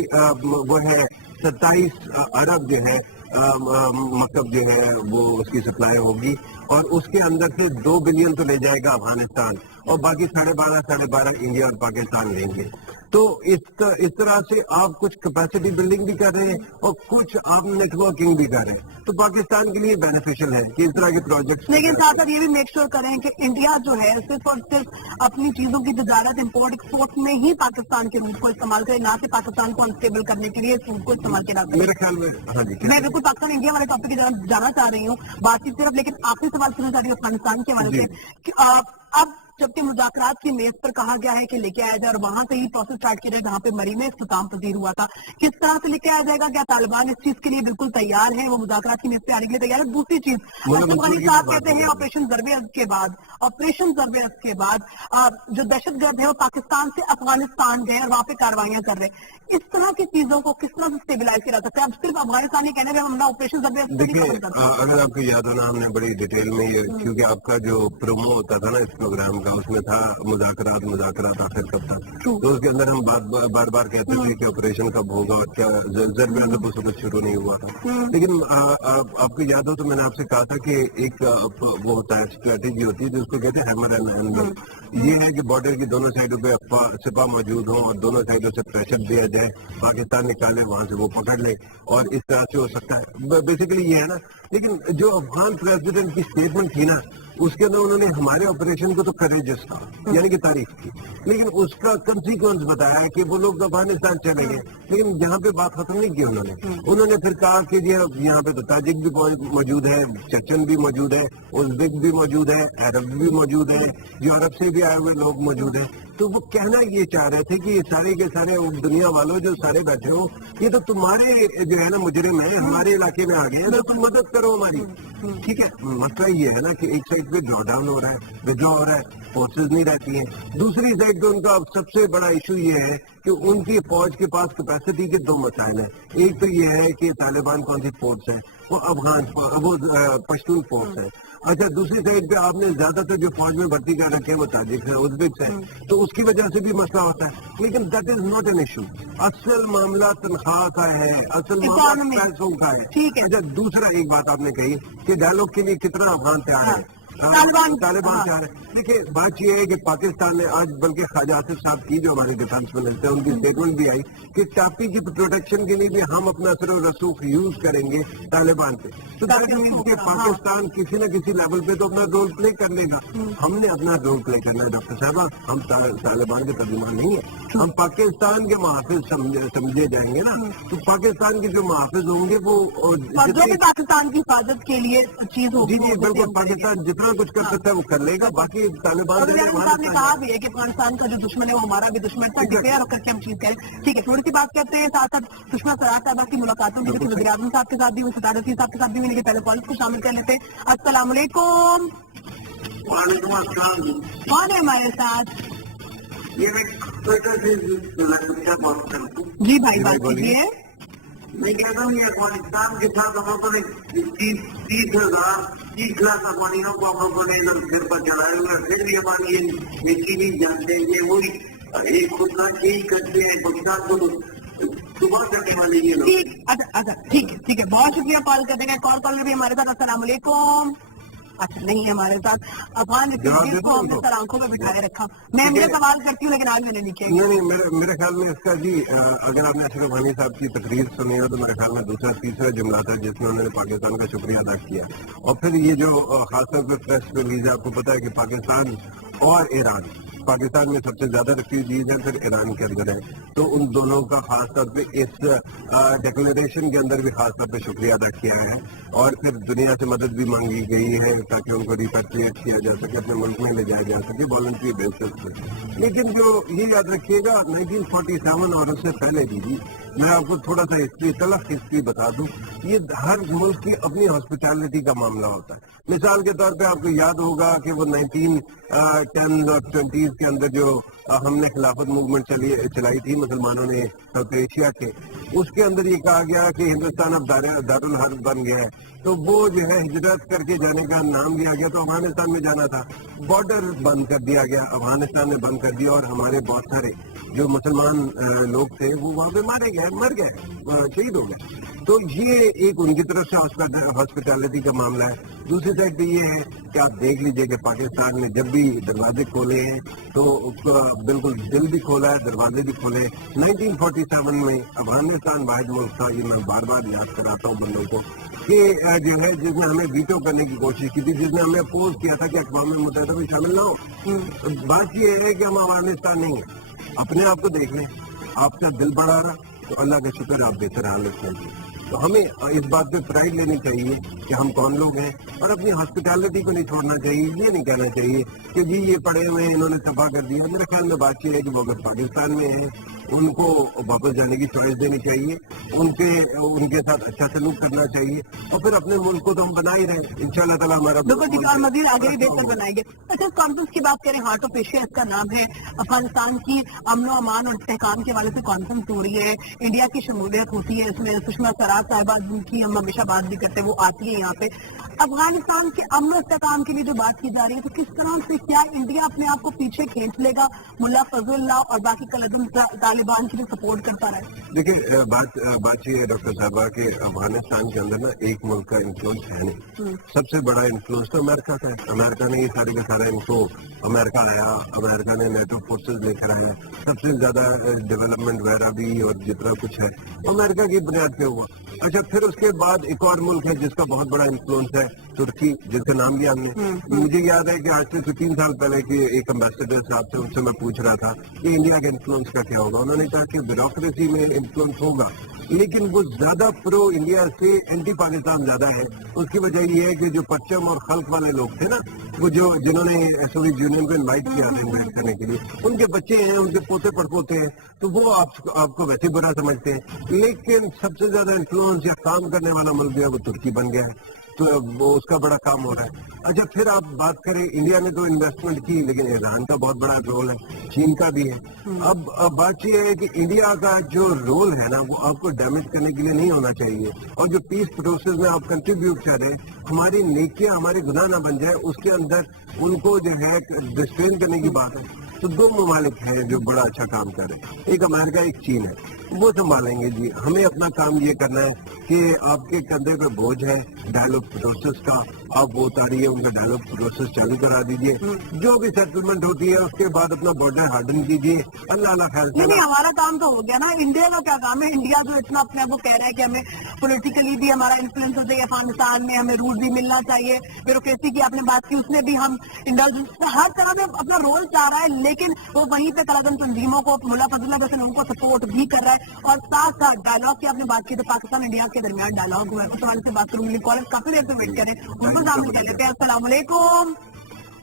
वो है 27 अरब जो है मतलब जो है वो उसकी सप्लाई होगी, और उसके अंदर से 2 बिलियन तो ले जाएगा अफगानिस्तान और बाकी 12.5 इंडिया और पाकिस्तान लेंगे। तो इस तरह से आप कुछ कैपेसिटी बिल्डिंग भी कर रहे हैं और कुछ आप नेटवर्किंग भी कर रहे हैं, तो पाकिस्तान के लिए बेनिफिशियल है कि इस तरह के प्रोजेक्ट्स। लेकिन साथ साथ ये भी मेक श्योर करें कि इंडिया जो है सिर्फ और सिर्फ अपनी चीजों की तजारत इम्पोर्ट एक्सपोर्ट में ही पाकिस्तान के रूट को इस्तेमाल करे, ना कि पाकिस्तान को अनस्टेबल करने के लिए इस रूट को इस्तेमाल किया जाता है। मेरे ख्याल में हाँ जी, मैं बिल्कुल पाकिस्तान इंडिया वाले टॉपिक की तरफ जाना चाह रही हूँ बातचीत सिर्फ, लेकिन आखिरी सवाल सुनना चाह रही हूँ अफगानिस्तान के हवाले से कि अब जबकि मुज़ाकरात की मेज पर कहा गया है कि लेके आया जाए और वहां से ही प्रोसेस स्टार्ट किया जाए जहां पे मरी में इख्तिताम पजीर हुआ था, किस तरह से लेके आया जाएगा? क्या तालिबान इस चीज के लिए बिल्कुल तैयार है, वो मुज़ाकरात की मेज पे आने के लिए तैयार है? दूसरी चीज, अशरफ गनी साहब कहते हैं ऑपरेशन ज़रबेहद के बाद जो दहशतगर्द है वो पाकिस्तान से अफगानिस्तान गए और वहां पे कार्रवाइयां कर रहे हैं। इस तरह की चीजों को किस तरह से स्टेबिलाईज किया जा सकता है? अब सिर्फ अफगानिस्तान ही कहने में हम ऑपरेशन ज़रबेहद। देखिए, अगर आपको याद हो ना, हमने बड़ी डिटेल में ये, क्योंकि आपका जो प्रोमो होता था ना इस प्रोग्राम का, उसमें था मुज़ाकरात आखिर कब तक, तो उसके अंदर हम बार बार कहते थे कि ऑपरेशन कब होगा और क्या ज़रबेहद तो कुछ शुरू नहीं हुआ था। लेकिन आपको याद हो तो मैंने आपसे कहा था कि एक वो होता है, स्ट्रेटेजी होती है जिसको कहते हैं हैमर एंड हैंडल। ये है कि बॉर्डर की दोनों साइडों पे सिपा मौजूद हो और दोनों साइडों से प्रेशर दिया जाए, पाकिस्तान निकाले, वहां से वो पकड़ ले, और इस तरह से हो सकता है। बेसिकली ये है ना। लेकिन जो अफगान प्रेसिडेंट की स्टेटमेंट थी ना, उसके अंदर उन्होंने हमारे ऑपरेशन को तो करेजस था, यानी कि तारीफ की, लेकिन उसका कंसीक्वेंस बताया कि वो लोग अफगानिस्तान चले गए। लेकिन यहाँ पे बात खत्म नहीं की उन्होंने फिर कहा कि यहाँ पे तो ताजिक भी मौजूद है, चचन भी मौजूद है, उज़्बेक भी मौजूद है, अरब भी मौजूद है, यूरोप से भी आए हुए लोग मौजूद हैं। तो वो कहना ये चाह रहे थे कि ये सारे के सारे दुनिया वालों जो सारे बैठे हो, ये तो तुम्हारे जो है ना मुजरिम है, हमारे इलाके में आ गए हैं, तो तुम मदद करो हमारी। ठीक है, मसला ये है ना कि एक साइड पे ड्रॉडाउन हो रहा है, विड्रॉ हो रहा है, फोर्सेज नहीं रहती हैं। दूसरी साइड पे उनका सबसे बड़ा इशू ये है कि उनकी फौज के पास कैपेसिटी के 2 मसाइल हैं। एक तो ये है कि तालिबान कौन सी फोर्स है, वो अफगान वो पश्तून फोर्स है। अच्छा, दूसरी साइड पे आपने ज्यादातर जो फौज में भर्ती कर रखे हैं वो ताजिक है, उज़्बेक है, तो उसकी वजह से भी मसला होता है। लेकिन that is not an issue. असल मामला तनख्वाह का है, असल मामला पैसों का है। ठीक है। अच्छा, दूसरा एक बात आपने कही कि डायलॉग के लिए कितना अफगान तैयार है। तालिबान से आ रहे हैं। देखिए बात ये है कि पाकिस्तान ने आज बल्कि ख्वाजा आसिफ साहब की जो हमारे डिफेंस मिनिस्टर हैं उनकी स्टेटमेंट भी आई कि टापी की प्रोटेक्शन के लिए भी हम अपना सिर्फ रसूख यूज करेंगे तालिबान पे। तो पाकिस्तान किसी न किसी लेवल पे तो अपना रोल प्ले कर लेगा। हमने अपना रोल प्ले करना है डॉक्टर साहबा, हम तालिबान के तर्जुमान नहीं है, हम पाकिस्तान के मुहाफिज समझे जाएंगे ना। तो पाकिस्तान के जो मुहाफिज होंगे वो पाकिस्तान की हिफाजत के लिए चीज होगी। जी बिल्कुल, पाकिस्तान जितना कुछ कर सकता है वो कर लेगा, बाकी तालिबान ने कहा भी है कि अफगानिस्तान का जो दुश्मन है वो हमारा भी दुश्मन था, डिक्लेयर करके हम चीज करें। ठीक है, थोड़ी सी बात करते हैं साथ साथ सुषमा स्वराज साहबा की मुलाकातों की, वज़ीर आज़म साहब के साथ भी, सितार रशीद साहब के साथ भी मिलेंगे। पहले कॉलेज को शामिल कर लेते हैं। अस्सलाम वालेकुम। कौन है हमारे साथ? जी भाई बात कीजिए। मैं कहता हूँ ये अफगानिस्तान के साथ हम अपने 30 लाख अफगानियों को हम अपने सिर पर चलाए हुए, फिर भी हमारी ये चीज जानते हैं, ये वही एक खुद ना यही करते हैं, पाकिस्तान को सुबह करने वाले ये लोग। अच्छा ठीक है, बहुत शुक्रिया कॉल करने का। कॉल में भी हमारे साथ अस्सलाम वालेकुम। अच्छा नहीं है हमारे साथ। अफगान को हमने सर आंखों में बिठाए रखा। मैं मेरा सवाल करती हूँ लेकिन आज मैंने नहीं किया। नहीं मेरे ख्याल में इसका जी अगर आपने अशरफ गनी साहब की तकरीर सुनी हो तो मेरे ख्याल में दूसरा तीसरा जुमला था जिसमें उन्होंने पाकिस्तान का शुक्रिया अदा किया। और फिर ये जो खासतौर पर प्रेस रिलीज है, आपको पता है कि पाकिस्तान और ईरान, पाकिस्तान में सबसे ज्यादा रेफ्यूजीज हैं, फिर ईरान के अंदर है, तो उन दोनों का खास तौर पे इस डिक्लेरेशन के अंदर भी खास तौर पे शुक्रिया अदा किया है। और फिर दुनिया से मदद भी मांगी गई है ताकि उनको रिपेट्रिएट किया जा सके, अपने मुल्क में ले जाया जा सके वॉलंटरी बेसिस पे। लेकिन जो ये याद रखिएगा 1947 और उससे पहले भी मैं आपको थोड़ा सा तलख हिस्ट्री बता दूं, ये हर मुल्क की अपनी हॉस्पिटैलिटी का मामला होता है। मिसाल के तौर पे आपको याद होगा कि वो 1910 और 20s के अंदर जो हमने खिलाफत मूवमेंट चलाई थी मुसलमानों ने साउथ एशिया के, उसके अंदर ये कहा गया कि हिंदुस्तान अब दारुल हर्ब बन गया है, तो वो जो है हिजरत करके जाने का नाम दिया गया। तो अफगानिस्तान में जाना था, बॉर्डर बंद कर दिया गया, अफगानिस्तान ने बंद कर दिया और हमारे बहुत सारे जो मुसलमान लोग थे वो वहाँ पे मर गए, शहीद हो गए। तो ये एक उनकी तरफ से हॉस्पिटैलिटी का मामला है। दूसरी साइड पे ये है कि आप देख लीजिए कि पाकिस्तान ने जब भी दरवाजे खोले हैं तो उसका बिल्कुल दिल भी खोला है, दरवाजे भी खोले। 1947 में अफगानिस्तान वाहिद मुल्क था, ये मैं बार बार याद कराता हूँ बंदों को, कि जो है जिसने हमें वीटो करने की कोशिश की थी, जिसने हमें अपोज किया था कि अक़वाम मुत्तहिदा में शामिल ना हो। बात ये है कि हम अफगानिस्तान नहीं है, अपने आप को देख लें, आपका दिल बढ़ा रहा तो अल्लाह का शुक्र आप बेहतर हालत में। तो हमें इस बात पे प्राइड लेनी चाहिए कि हम कौन लोग हैं और अपनी हॉस्पिटैलिटी को नहीं छोड़ना चाहिए। ये नहीं कहना चाहिए कि जी ये पड़े हुए हैं, इन्होंने तबाह कर दिया। मेरे ख्याल में बात ये है कि वो अगर पाकिस्तान में है उनको वापस जाने की चॉइस देनी चाहिए, उनके साथ अच्छा सलूक करना चाहिए और फिर अपने मुल्क को तो हम बना ही रहे इंशाअल्लाह ताला हमारा मजीद आगे भी बेहतर बनाएंगे। अच्छा, कॉन्फ्रेंस की बात करें, हार्ट ऑफ एशिया इसका नाम है। अफगानिस्तान की अमन व अमान और इस्तेहकाम के वाले से कॉन्फ्रेंस हो रही है, इंडिया की शमूलियत होती है इसमें। सुषमा स्वराज साहिबा जिनकी हम हमेशा बात भी करते हैं वो आती है यहाँ पे। अफगानिस्तान के अमन इस्तेहकाम के लिए जो बात की जा रही है, तो किस तरह से क्या इंडिया अपने आप को पीछे खींच लेगा मुल्ला फजलुल्लाह और बाकी कलदुम तालिबान की जो सपोर्ट करता रहे? देखिए बात ये है डॉक्टर साहबा के अफगानिस्तान के अंदर ना एक मुल्क का इन्फ्लुएंस है नहीं। सबसे बड़ा इन्फ्लुएंस तो अमेरिका का है। अमेरिका ने ये सारे का सारा इनको अमेरिका लाया, अमेरिका ने नेटो फोर्सेज लेकर आया, सबसे ज्यादा डेवलपमेंट वगैरह भी और जितना कुछ है अमेरिका की बुनियाद पे हुआ। अच्छा, फिर उसके बाद एक और मुल्क है जिसका बहुत बड़ा इन्फ्लुएंस है, तुर्की, जिसका नाम भी हमने मुझे याद है कि आज से 3 साल पहले की एक एम्बेसडर साहब से उनसे मैं पूछ रहा था कि इंडिया के इन्फ्लुएंस का क्या होगा। उन्होंने कहा कि ब्यूरोक्रेसी में इन्फ्लुएंस होगा लेकिन वो ज्यादा प्रो इंडिया से एंटी पाकिस्तान ज्यादा है। उसकी वजह ये है कि जो पश्चिम और खल्क वाले लोग थे ना, वो जिन्होंने सोवियत यूनियन को इन्वाइट किया था इन्वाइट करने के लिए, उनके बच्चे हैं, उनके पोते पड़पोते हैं, तो वो आपको वैसे बुरा समझते हैं। लेकिन सबसे ज्यादा इन्फ्लुएंस या काम करने वाला मुल्क जो है वो तुर्की बन गया है, तो वो उसका बड़ा काम हो रहा है। अच्छा, फिर आप बात करें, इंडिया ने तो इन्वेस्टमेंट की लेकिन ईरान का बहुत बड़ा रोल है, चीन का भी है। अब बात यह है कि इंडिया का जो रोल है ना वो आपको डैमेज करने के लिए नहीं होना चाहिए, और जो पीस प्रोसेस में आप कंट्रीब्यूट करें, हमारी नेकियां हमारे गुनाह ना बन जाए, उसके अंदर उनको जो है डिस्ट्रेन करने की बात है। تو دو ممالک ہیں جو بڑا اچھا کام کر رہے ہیں, ایک امریکہ ایک چین ہے, وہ سنبھالیں گے جی. ہمیں اپنا کام یہ کرنا ہے کہ آپ کے کندھے پہ بوجھ ہے ڈائلاگ پروسیس کا, آپ وہ اتاریے, ان کا ڈائلاگ پروسیس چالو کرا دیجیے, جو بھی سیٹلمنٹ ہوتی ہے اس کے بعد اپنا بارڈر ہارڈن کیجیے. اللہ خیر سے. نہیں, ہمارا کام تو ہو گیا نا. انڈیا کا کیا کام ہے؟ انڈیا جو اتنا اپنے آپ کو کہہ رہا ہے کہ ہمیں پولیٹیکلی بھی ہمارا انفلوئنس ہو چاہیے افغانستان میں, ہمیں رول بھی ملنا چاہیے, بیوروکریسی کی آپ نے بات کی, اس میں بھی ہم انڈلجنس ہر طرح میں اپنا رول چاہ رہا ہے, لیکن وہ وہیں پہ قلعہ تنظیموں کو ملا فضل اللہ ان کو سپورٹ بھی کر رہا ہے. اور ساتھ ساتھ ڈائلاگ کی آپ نے بات کی تو پاکستان انڈیا کے درمیان ڈائلاگ ہوا ہے, اس والے سے بات کروں گی. کالر کافی دیر سے ویٹ کریں, ان کو شامل کر لیتے ہیں. السلام علیکم,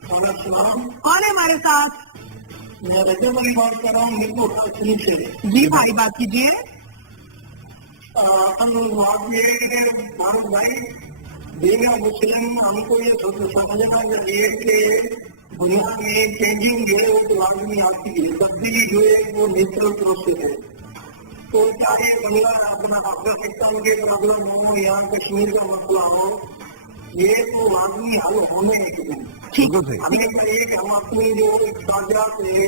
کون ہے ہمارے ساتھ؟ میں رجب علی بات کر رہا ہوں. جی بھائی بات کیجیے. بھائی دیگر مسلم ہم کو یہ سمجھنا چاہیے کہ دنیا میں چینجنگ جو ہے وہ تو لازمی آتی ہے, تبدیلی جو ہے وہ نیچرل پروسیس ہے. تو چاہے بنگلہ اپنا افغانستان کے پرابلم ہو یا کشمیر کا مسئلہ ہو, یہ تو لازمی حل ہونے کے ہمیشہ یہ کہ ہم اپنی جو اخراجات ہے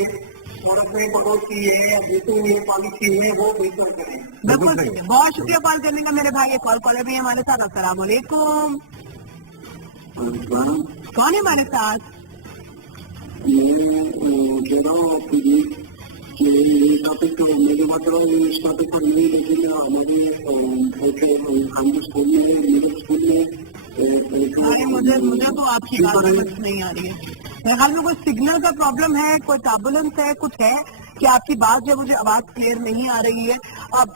اور اپنے پڑوسی ہے یا جتنی یہ پالیسی ہے وہ بہتر کریں. بالکل, بہت شکریہ کال کرنے کا میرے بھائی. کالر بھی ہمارے ساتھ. السلام علیکم, کون ہے ہمارے ساتھ؟ میں کہہ رہا ہوں آپ کی کہ یہ ٹاپک تو میرے بات رہا ہوں, اس ٹاپک پر نہیں, لیکن ہمارے اسکول میں میڈل اسکول میں مجھے تو آپ کی بات سمجھ نہیں آ رہی ہے. میرے خیال میں کوئی سگنل کا پرابلم ہے, کوئی ٹربولنس ہے, کچھ ہے کہ آپ کی بات جو مجھے آواز کلیئر نہیں آ رہی ہے. اب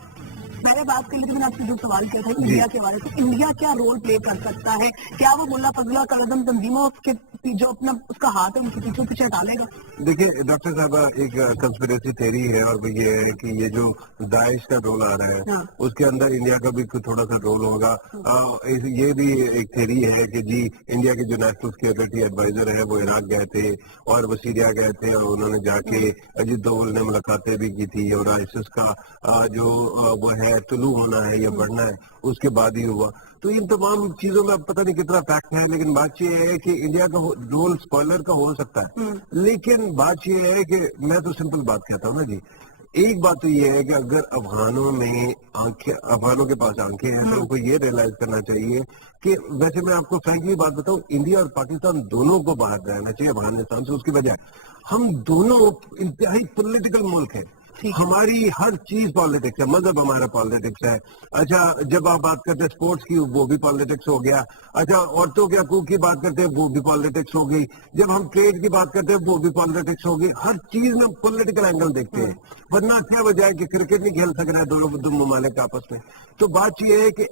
میں نے بات کی, لیکن آپ سے جو سوال کیا تھا انڈیا کے بارے سے, انڈیا کیا رول پلے کر سکتا ہے؟ کیا وہ ملا فضلہ قلعہ تنظیموں کے جو اپنا اس کا ہاتھ ہے ان کے پیچھے ڈالے گا؟ دیکھیے ڈاکٹر صاحب, ایک کنسپریسی تھیری ہے اور وہ یہ ہے کہ یہ جو داعش کا رول آ رہا ہے اس کے اندر انڈیا کا بھی تھوڑا سا رول ہوگا. یہ بھی ایک تھیری ہے کہ جی انڈیا کے جو نیشنل سیکورٹی ایڈوائزر ہے وہ عراق گئے تھے اور وہ سیریا گئے تھے, اور انہوں نے جا کے اجیت دوول نے ملاقاتیں بھی کی تھی, اور آئیسس کا جو وہ ہے طلوع ہونا ہے یا بڑھنا ہے اس کے بعد ہی ہوا. تو ان تمام چیزوں میں پتہ نہیں کتنا فیکٹ ہے, لیکن بات یہ ہے کہ انڈیا کا رول اسپوائلر کا ہو سکتا ہے. لیکن بات یہ ہے کہ میں تو سمپل بات کہتا ہوں نا جی, ایک بات تو یہ ہے کہ اگر افغانوں کے پاس آنکھیں ہیں تو ان کو یہ ریئلائز کرنا چاہیے کہ ویسے میں آپ کو فرینکلی بات بتاؤں, انڈیا اور پاکستان دونوں کو باہر رہنا چاہیے افغانستان سے. اس کی وجہ ہم دونوں انتہائی پولیٹیکل ملک ہیں, ہماری ہر چیز پالیٹکس ہے, مذہب ہمارا پالیٹکس ہے. اچھا جب آپ بات کرتے ہیں اسپورٹس کی وہ بھی پالیٹکس ہو گیا. اچھا عورتوں کے حقوق کی بات کرتے ہیں وہ بھی پالیٹکس ہو گئی. جب ہم ٹریڈ کی بات کرتے ہیں وہ بھی پالیٹکس ہو گئی. ہر چیز میں پولیٹیکل اینگل دیکھتے ہیں, ورنہ کیا وجہ ہے کہ کرکٹ نہیں کھیل سک رہا ہے دونوں ممالک آپس میں. تو بات یہ ہے کہ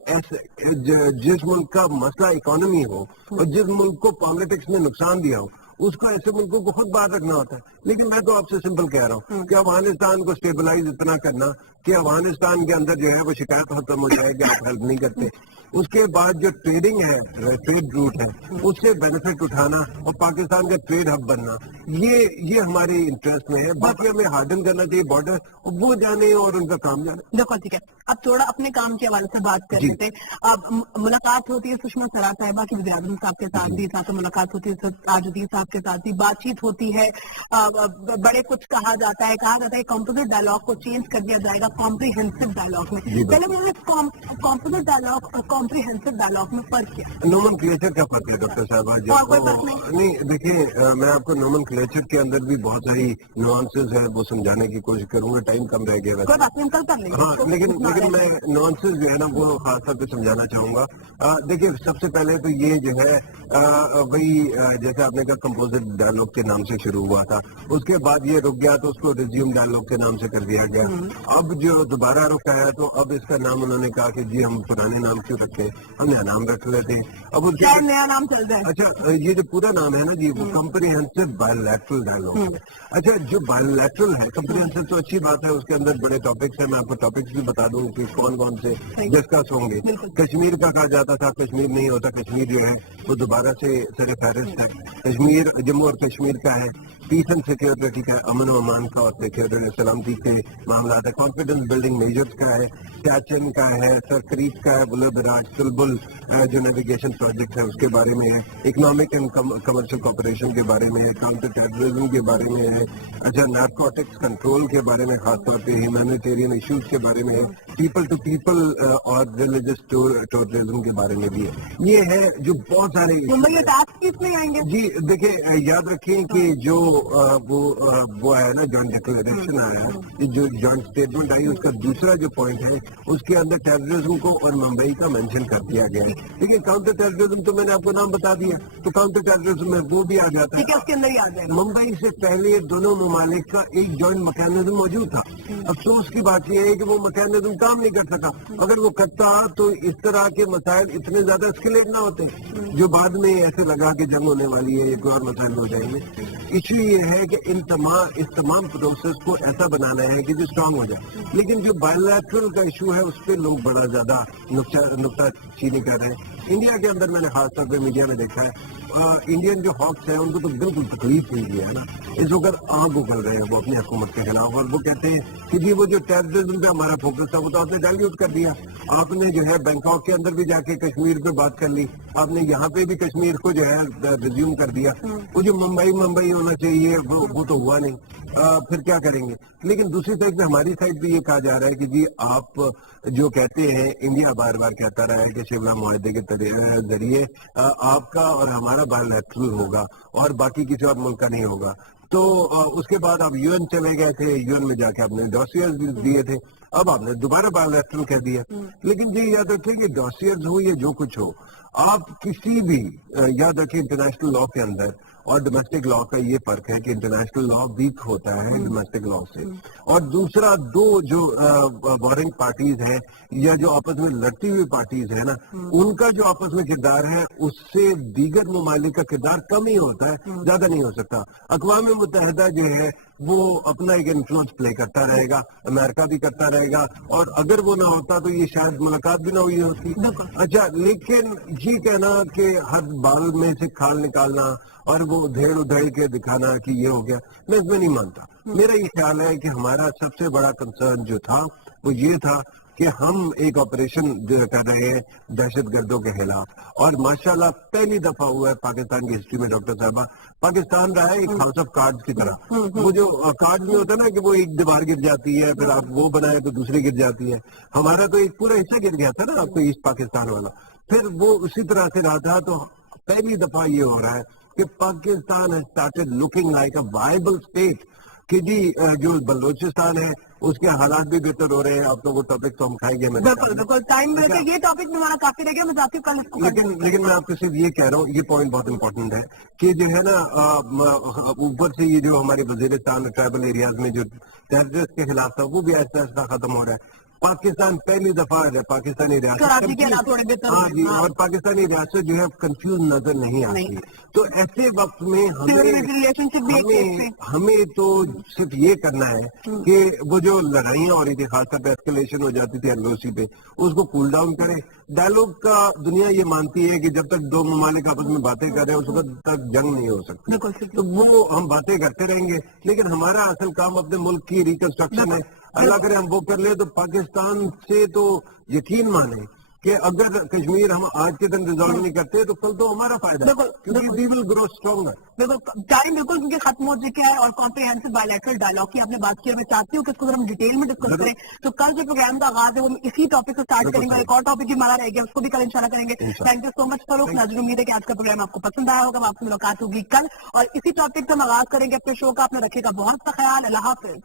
جس ملک کا مسئلہ اکانومی ہو اور جس ملک کو پالیٹکس نے نقصان دیا ہو اس کو ایسے ملکوں کو خود باہر رکھنا ہوتا ہے. لیکن میں تو آپ سے سمپل کہہ رہا ہوں کہ افغانستان کو اسٹیبلائز اتنا کرنا کہ افغانستان کے اندر جو ہے وہ شکایت ختم ہو جائے کہ آپ ہیلپ نہیں کرتے. اس کے بعد جو ٹریڈنگ ہے, ٹریڈ روٹ ہے, اس سے بینیفٹ اٹھانا اور پاکستان کا ٹریڈ ہب بننا, یہ ہمارے انٹرسٹ میں ہے. باقی ہمیں ہارڈن کرنا چاہیے بارڈر, وہ جانے اور ان کا کام جانے. دیکھو ٹھیک ہے, اب تھوڑا اپنے کام کے حوالے سے بات کر لیتے. اب ملاقات ہوتی ہے سشما سوراج صاحبہ کی, وزیر اعظم صاحب کے ساتھ بھی, ساتھ ملاقات ہوتی ہے تاج الدین صاحب کے ساتھ بھی, بات چیت ہوتی ہے, بڑے کچھ کہا جاتا ہے کمپوزٹ ڈائلاگ کو چینج کر دیا جائے گا کمپریہنسو ڈائلاگ میں. پہلے مجھے کمپوزٹ ڈائلاگ اور کمپریہنسو ڈائلاگ میں فرق کیا؟ نومن کلیچر کا فرق ہے ڈاکٹر صاحب. نہیں دیکھیے, میں آپ کو نومن کلیچر کے اندر بھی بہت ساری نوانسز ہیں وہ سمجھانے کی کوشش کروں گا, ٹائم کم رہ گیا ویسے. ہاں لیکن میں نوانسز جو ہے نا وہ خاص طور پہ سمجھانا چاہوں گا. دیکھیے سب سے پہلے تو یہ جو ہے وہی جیسے آپ نے کہا کمپوزٹ ڈائلاگ کے نام سے شروع ہوا تھا, اس کے بعد یہ رک گیا تو اس کو ریزیوم ڈائلاگ کے نام سے کر دیا گیا. اب جو دوبارہ رک آیا تو اب اس کا نام انہوں نے کہا کہ جی ہم پرانے نام کیوں رکھے, ہم نیا نام رکھ لیتے. اب اس کا نیا نام چل رہا ہے. اچھا یہ جو پورا نام ہے نا جی وہ کمپریہنسو بائیلیٹرل ڈائلاگ ہے. اچھا جو بائیلیٹرل ہے, کمپریہنسو تو اچھی بات ہے, اس کے اندر بڑے ٹاپکس ہیں, میں آپ کو ٹاپکس بھی بتا دوں کہ کون کون سے ڈسکس ہوں گے. کشمیر کا کہا جاتا تھا, کشمیر نہیں ہوتا, کشمیر جو ہے وہ دوبارہ سے سر فہرست ہے. کشمیر جموں اور کشمیر کا ہے, پیس اینڈ سیکورٹی کا ہے, امن و امان کا اور سیکورٹی سلامتی کے معاملات ہے, کانفیڈنس بلڈنگ میجرز کا ہے, سیاچن کا ہے, سرکریت کا ہے, بلے براج چلبل جو نیویگیشن پروجیکٹ ہے اس کے بارے میں ہے, اکنامک اینڈ کمرشل کوپریشن کے بارے میں ہے, کاؤنٹر ٹیررزم کے بارے میں ہے, اچھا نارکوٹکس کنٹرول کے بارے میں, خاص طور پہ ہیومینیٹیرین ایشوز کے بارے میں ہے, پیپل ٹو پیپل اور ریلیجس ٹورزم کے بارے میں بھی ہے. یہ ہے جو بہت سارے ممبئی ٹاسک کس میں آئیں گے؟ جی دیکھیں, یاد رکھیں کہ جو وہ ہے نا جوائنٹ ڈکلیریشن آیا ہے, جو جوائنٹ اسٹیٹمنٹ آئی, اس کا دوسرا جو پوائنٹ ہے اس کے اندر ٹیررزم کو اور ممبئی کا مینشن کر دیا گیا ہے. لیکن کاؤنٹر ٹیررزم تو میں نے آپ کو نام بتا دیا, تو کاؤنٹر ٹیررزم میں وہ بھی آ جاتا ہے. اس کے اندر ہی آ جائے گا. ممبئی سے پہلے دونوں ممالک کا ایک جوائنٹ میکینزم موجود تھا. افسوس کی بات یہ ہے کہ وہ میکینزم کام نہیں کر سکا. اگر وہ کرتا تو اس طرح کے مسائل اتنے زیادہ اسکلیٹ نہ ہوتے, جو بعد میں ایسے لگا کہ جنگ ہونے والی ہے, ایک اور مسائل ہو جائیں گے. ایشو یہ ہے کہ اس تمام پروسیس کو ایسا بنانا ہے کہ جو اسٹرانگ ہو جائے. لیکن جو بائیلیٹرل کا ایشو ہے اس پہ لوگ بڑا زیادہ نکتہ چینی کر رہے ہیں. انڈیا کے اندر میں نے خاص طور پہ میڈیا میں دیکھا ہے, انڈین جو ہاکس ہیں ان کو تو بالکل تکلیف ہوئی ہے نا, اس وقت آنکھ اگل رہے ہیں وہ اپنی حکومت کے خلاف, اور وہ کہتے ہیں کہ جی وہ جو ٹیررزم پہ ہمارا فوکس تھا وہ تو آپ نے ڈائلیوٹ کر دیا. آپ نے جو ہے بینکاک کے اندر بھی جا کے کشمیر پہ بات کر لی, آپ نے یہاں پہ بھی کشمیر کو جو ہے ریزیوم کر دیا. وہ جو ممبئی ہونا چاہیے وہ تو ہوا نہیں, پھر کیا کریں گے. لیکن دوسری طرف سے ہماری سائڈ بھی یہ کہا جا رہا ہے کہ جی آپ جو کہتے ہیں, انڈیا بار بار کہتا رہا ہے کہ شملہ معاہدے کے ذریعے آپ کا اور ہمارا بائیلیٹرل ہوگا اور باقی کسی اور ملک کا نہیں ہوگا. تو اس کے بعد آپ یو این چلے گئے تھے, یو این میں جا کے آپ نے ڈوسیئرز دیے تھے, اب آپ نے دوبارہ بائیلیٹرل کہہ دیا. لیکن یہ یاد رکھیں کہ ڈوسیئرز ہو یا جو کچھ ہو, آپ کسی بھی یاد رکھیں انٹرنیشنل لا کے اندر اور ڈومیسٹک لا کا یہ فرق ہے کہ انٹرنیشنل لا ویک ہوتا ہے ڈومیسٹک لا سے. اور دوسرا, دو جو وارنگ پارٹیز ہیں یا جو آپس میں لڑتی ہوئی پارٹیز ہیں نا, ان کا جو آپس میں کردار ہے اس سے دیگر ممالک کا کردار کم ہی ہوتا ہے, زیادہ نہیں ہو سکتا. اقوام متحدہ جو ہے وہ اپنا ایک انفلوئنس پلے کرتا رہے گا, امریکہ بھی کرتا رہے گا, اور اگر وہ نہ ہوتا تو یہ شاید ملاقات بھی نہ ہوئی ہوتی. اچھا, لیکن یہ کہنا کہ ہر بال میں سے کھال نکالنا اور وہ ادھیڑ ادھیڑ کے دکھانا کہ یہ ہو گیا, میں اس میں نہیں مانتا. میرا یہ خیال ہے کہ ہمارا سب سے بڑا کنسرن جو تھا وہ یہ تھا کہ ہم ایک آپریشن کر رہے ہیں دہشت گردوں کے خلاف, اور ماشاءاللہ پہلی دفعہ ہوا ہے پاکستان کی ہسٹری میں ڈاکٹر صاحبہ, پاکستان رہا ہے ایک ہاؤس آف کارڈز کی طرح. وہ جو کارڈز میں ہوتا ہے نا کہ وہ ایک دیوار گر جاتی ہے, پھر آپ وہ بنائے تو دوسری گر جاتی ہے. ہمارا تو ایک پورا حصہ گر گیا تھا نا آپ کو ایسٹ پاکستان والا, پھر وہ اسی طرح سے رہا تھا. تو پہلی دفعہ یہ ہو رہا ہے کہ Pakistan has started looking like a viable state, کہ جی جو بلوچستان ہے اس کے حالات بھی بہتر ہو رہے ہیں. آپ تو وہ ٹاپک تو ہم کھائیں گے. بالکل ٹائم میں یہ ٹاپک میں ہمارا کافی رہ گیا, میں جاتی ہوں کل اس کو. لیکن میں آپ کو صرف یہ کہہ رہا ہوں, یہ پوائنٹ بہت امپورٹنٹ ہے کہ جو ہے نا اوپر سے یہ جو ہمارے وزیرستان ٹرائبل ایریاز میں جو ٹیررسٹ کے خلاف تھا وہ بھی ایسا ایسا ختم ہو رہا ہے. پاکستان پہلی دفعہ پاکستانی ریاست, ہاں جی, اور پاکستانی ریاست جو ہے کنفیوز نظر نہیں آتی. تو ایسے وقت میں ہمیں تو صرف یہ کرنا ہے کہ وہ جو لڑائیاں ہو رہی تھی, خاص طور پہ اسکلیشن ہو جاتی تھی ایل او سی پہ, اس کو کول ڈاؤن کرے. ڈائلوگ کا دنیا یہ مانتی ہے کہ جب تک دو ممالک آپس میں باتیں کر رہے ہیں اس وقت تک جنگ نہیں ہو سکتی. تو وہ ہم باتیں کرتے رہیں گے, لیکن ہمارا اصل کام اپنے ملک کی ریکنسٹرکشن ہے. اللہ کرے ہم وہ کر لیں تو پاکستان سے تو یقین مانے کہ اگر کشمیر ہم آج کے دن ریزالو نہیں کرتے تو کل تو ہمارا فائدہ ہے, کیونکہ وی ول گرو اسٹرانگر. بالکل ٹائم بالکل کیونکہ ختم ہو چکا ہے, اور کمپریہنسو بائیلیٹرل ڈائلاگ کی آپ نے بات کی. میں چاہتی ہوں کہ اس کو اگر ہم ڈیٹیل میں ڈسکس کریں تو کل جو پروگرام کا آغاز ہے وہ اسی ٹاپک سے اسٹارٹ کریں گے. ایک اور ٹاپک بھی ہمارا رہ گیا, اس کو بھی کل انشاءاللہ کریں گے. Thank you so much for ناظرین, امید ہے کہ آج کا پروگرام آپ کو پسند آیا ہوگا. آپ سے ملاقات ہوگی کل, اور اسی ٹاپک سے ہم آغاز کریں گے اپنے شو کا. آپ نے رکھے گا بہت سا خیال. اللہ حافظ.